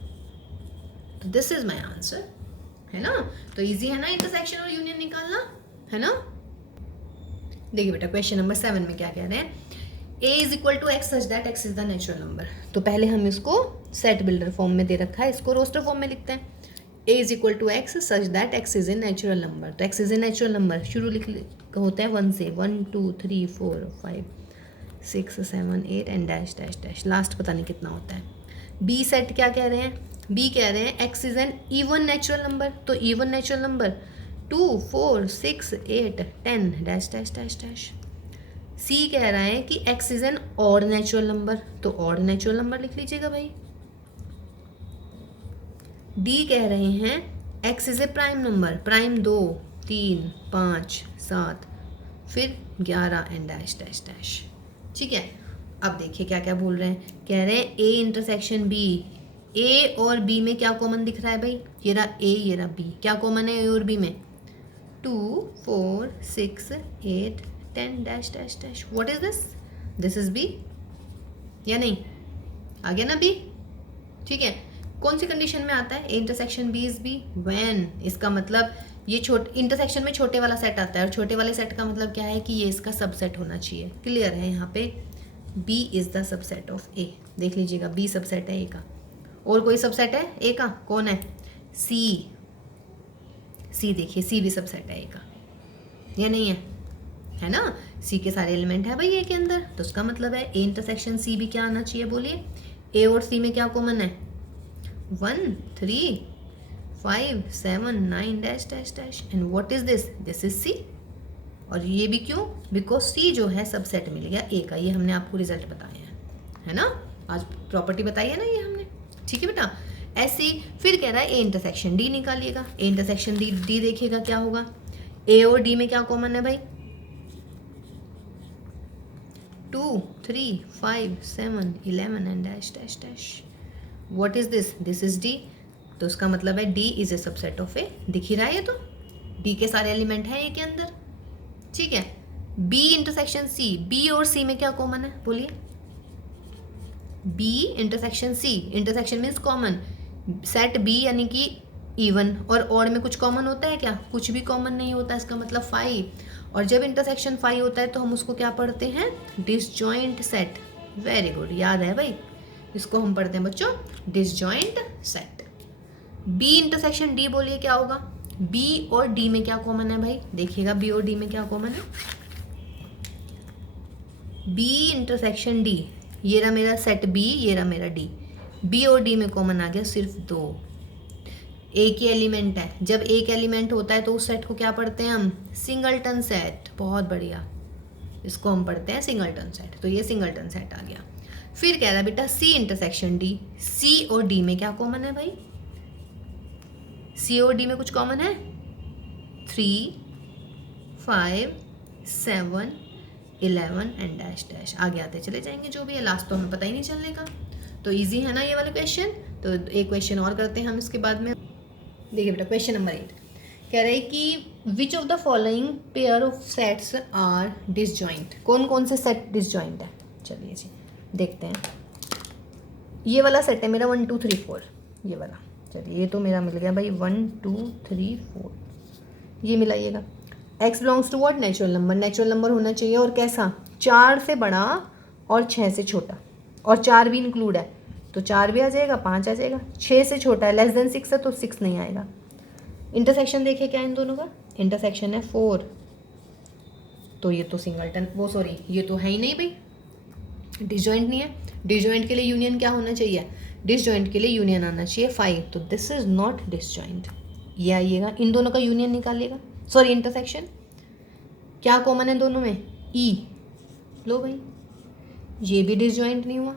तो दिस इज माई आंसर, है ना। तो इजी है ना इंटरसेक्शन और यूनियन निकालना, है ना। देखिए बेटा क्वेश्चन नंबर 7 में क्या कह रहे हैं, a is equal to x such that x is the natural number. तो पहले हम इसको सेट बिल्डर फॉर्म में दे रखा है, इसको रोस्टर फॉर्म में लिखते हैं, a is equal to x such that x is a natural number. तो x is a natural number शुरू लिख होता है 1 से, 1 2 3 4 5 6 7 8 and dash dash dash, last पता नहीं कितना होता है। बी सेट क्या कह रहे हैं, बी कह रहे हैं x is an even natural number, तो even natural number 2 4 6 8 10 dash dash dash dash. C कह रहा है कि x is an odd natural number, तो ऑड नेचुरल नंबर लिख लीजिएगा भाई। डी कह रहे हैं x is a prime number, prime 2 3 5 7 फिर 11 एंड डैश डैश डैश, ठीक है। अब देखिए क्या क्या बोल रहे हैं, कह रहे हैं ए इंटरसेक्शन बी, ए और बी में क्या कॉमन दिख रहा है भाई, ये रहा ए ये रहा बी, क्या कॉमन है ए और बी में, 2 4 6 8 10 dash dash dash. What is this, this is B या नहीं, आ गया ना बी, ठीक है। कौन सी कंडीशन में आता है, A intersection B is B when, इसका मतलब ये इंटरसेक्शन में छोटे वाला सेट आता है, और छोटे वाले सेट का मतलब क्या है कि ये इसका सबसेट होना चाहिए। क्लियर है यहाँ पे, B is the subset of A, देख लीजिएगा बी सबसेट है ए का। और कोई सबसेट है ए का, कौन है, सी, सी देखिए सी भी सबसेट है ए का, या नहीं है ना। सी के सारे एलिमेंट है भाई ए के अंदर, तो उसका मतलब है ए इंटरसेक्शन सी भी क्या आना चाहिए, बोलिए। ए और सी में क्या कॉमन है, 1 3 5 7 9 dash dash dash, and what is this, this is C. और ये भी क्यों, बिकॉज सी जो है सबसेट मिल गया ए का, ये हमने आपको रिजल्ट बताया है ना, आज प्रॉपर्टी बताई है ना ये हमने, ठीक है बेटा। ऐसे ही फिर कह रहा है ए इंटरसेक्शन डी निकालिएगा, ए इंटरसेक्शन डी देखिएगा क्या होगा, ए और डी में क्या कॉमन है भाई, 2 3 5 7 11 and dash dash dash. What is this? This is D. तो उसका मतलब है D is a subset of A. दिख ही रहा है ये तो, डी के सारे एलिमेंट हैं ये के अंदर, ठीक है। बी इंटरसेक्शन सी, बी और सी में क्या कॉमन है बोलिए? B intersection C, intersection means common. Set B यानी कि इवन और ऑड में कुछ कॉमन होता है क्या? कुछ भी कॉमन नहीं होता, इसका मतलब फाई। और जब इंटरसेक्शन फाई होता है तो हम उसको क्या पढ़ते हैं? Disjoint set. वेरी गुड, याद है भाई, इसको हम पढ़ते हैं बच्चों disjoint set. B intersection D बोलिए क्या होगा? बी और डी में क्या कॉमन है भाई? देखिएगा बी और डी में क्या कॉमन है। बी इंटरसेक्शन डी, ये रहा मेरा सेट बी, ये रहा मेरा डी। बी और डी में कॉमन आ गया सिर्फ दो, एक ही एलिमेंट है। जब एक एलिमेंट होता है तो उस सेट को क्या पढ़ते हैं हम? Singleton set. बहुत बढ़िया, इसको हम पढ़ते हैं सिंगलटन सेट। तो ये सिंगलटन सेट आ गया। फिर कह रहा है बेटा सी इंटरसेक्शन डी, सी और डी में क्या कॉमन है भाई? सी और डी में कुछ कॉमन है? 3 5 7 11 एंड डैश डैश। आगे आते चले जाएंगे, जो भी है लास्ट तो हमें पता ही नहीं चलने का। तो इजी है ना ये वाला क्वेश्चन। तो एक क्वेश्चन और करते हैं हम इसके बाद में। देखिए बेटा क्वेश्चन नंबर 8 कह रहे हैं कि which of the following pair of sets are disjoint. कौन कौन से सेट डिसजॉइंट है? चलिए जी देखते हैं। ये वाला सेट है मेरा 1 2 3 4, ये वाला। चलिए ये तो मेरा मिल गया भाई 1 2 3 4, ये मिलाइएगा। X belongs to what? Natural number. Natural number होना चाहिए और कैसा? 4 से बड़ा और 6 से छोटा, और 4 भी इंक्लूड है तो 4 भी आ जाएगा, 5 आ जाएगा। 6 से छोटा है, लेस देन 6 है तो 6 नहीं आएगा। इंटरसेक्शन देखिए क्या इन दोनों का? इंटरसेक्शन है 4, तो ये तो सिंगलटन, वो सॉरी ये तो है ही नहीं भाई, डिसजॉइंट नहीं है। डिसजॉइंट के लिए यूनियन क्या होना चाहिए? डिसजॉइंट के लिए यूनियन आना चाहिए 5, तो दिस इज नॉट डिसजॉइंट। ये आइएगा, इन दोनों का यूनियन निकालिएगा, सॉरी इंटरसेक्शन। क्या कॉमन है दोनों में? ई। लो भाई, ये भी डिसजॉइंट नहीं हुआ,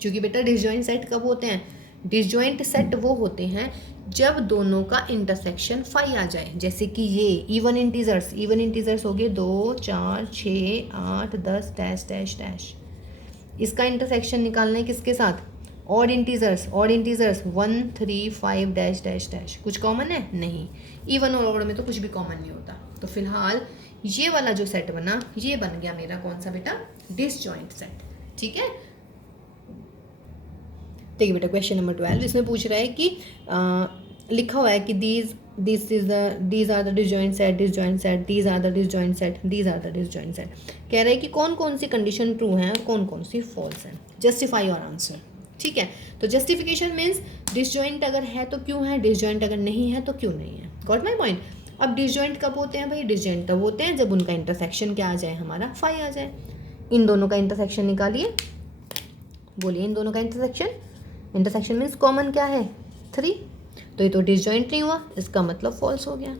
क्योंकि बेटा डिसजॉइंट सेट कब होते हैं? डिसजॉइंट सेट वो होते हैं जब दोनों का इंटरसेक्शन 5 आ जाए। जैसे कि ये इवन इंटीजर्स हो गए 2 4 6 8 10 डैश डैश डैश। इसका इंटरसेक्शन निकालना है किसके साथ? Odd integers 1 3 5 dash dash dash. कुछ कॉमन है? नहीं। इवन और ऑड में तो कुछ भी कॉमन नहीं होता। तो फिलहाल ये वाला जो सेट बना, ये बन गया मेरा कौन सा बेटा? डिसजॉइंट सेट, ठीक है। देखिए बेटा क्वेश्चन नंबर 12 इसमें पूछ रहा है कि लिखा हुआ है कि these are the disjoint set, these are the disjoint set, these are the disjoint set। कह रहे हैं कि कौन कौन सी कंडीशन ट्रू है और कौन कौन सी फॉल्स है। जस्टिफाई योर आंसर, ठीक है। तो जस्टिफिकेशन मीन्स डिसजॉइंट अगर है तो क्यों है, डिसजॉइंट अगर नहीं है तो क्यों नहीं है। Got my point. अब डिसजॉइंट कब होते हैं भाई? डिसजॉइंट तब होते हैं जब उनका इंटरसेक्शन क्या आ जाए? हमारा 5 आ जाए। इन दोनों का इंटरसेक्शन निकालिए, बोलिए इन दोनों का इंटरसेक्शन। इंटरसेक्शन मीन्स कॉमन क्या है? 3, तो ये तो डिसजॉइंट नहीं हुआ, इसका मतलब फॉल्स हो गया।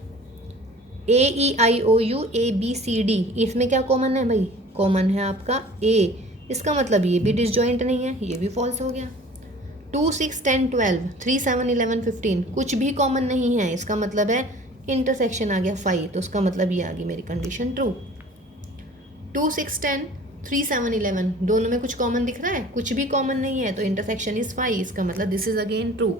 AEIOU ABCD, इसमें क्या कॉमन है भाई? कॉमन है आपका A, इसका मतलब ये भी डिसजॉइंट नहीं है, ये भी फॉल्स हो गया। 2 6 10 12 3 7 11 15 कुछ भी कॉमन नहीं है, इसका मतलब है इंटरसेक्शन आ गया 5, तो उसका मतलब ये आ गई मेरी कंडीशन ट्रू। 2 6 10 3 7 11 दोनों में कुछ कॉमन दिख रहा है? कुछ भी कॉमन नहीं है, तो इंटरसेक्शन इज 5, इसका मतलब this is again true.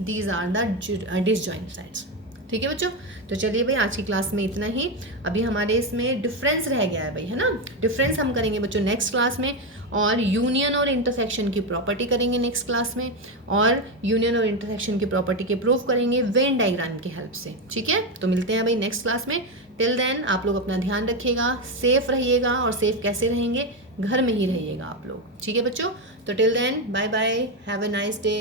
These are the disjoint sets, ठीक है बच्चों। तो चलिए भाई आज की क्लास में इतना ही। अभी हमारे इसमें डिफरेंस रह गया है भाई, है ना। डिफरेंस हम करेंगे बच्चों नेक्स्ट क्लास में, और यूनियन और इंटरसेक्शन की प्रॉपर्टी करेंगे नेक्स्ट क्लास में, और यूनियन और इंटरसेक्शन की प्रॉपर्टी के प्रूफ करेंगे वेन डायग्राम की हेल्प से, ठीक है। तो मिलते हैं भाई नेक्स्ट क्लास में। टिल देन आप लोग अपना ध्यान रखिएगा, सेफ रहिएगा, और सेफ कैसे रहेंगे? घर में ही रहिएगा आप लोग, ठीक है बच्चों। तो till then bye bye, have a nice day.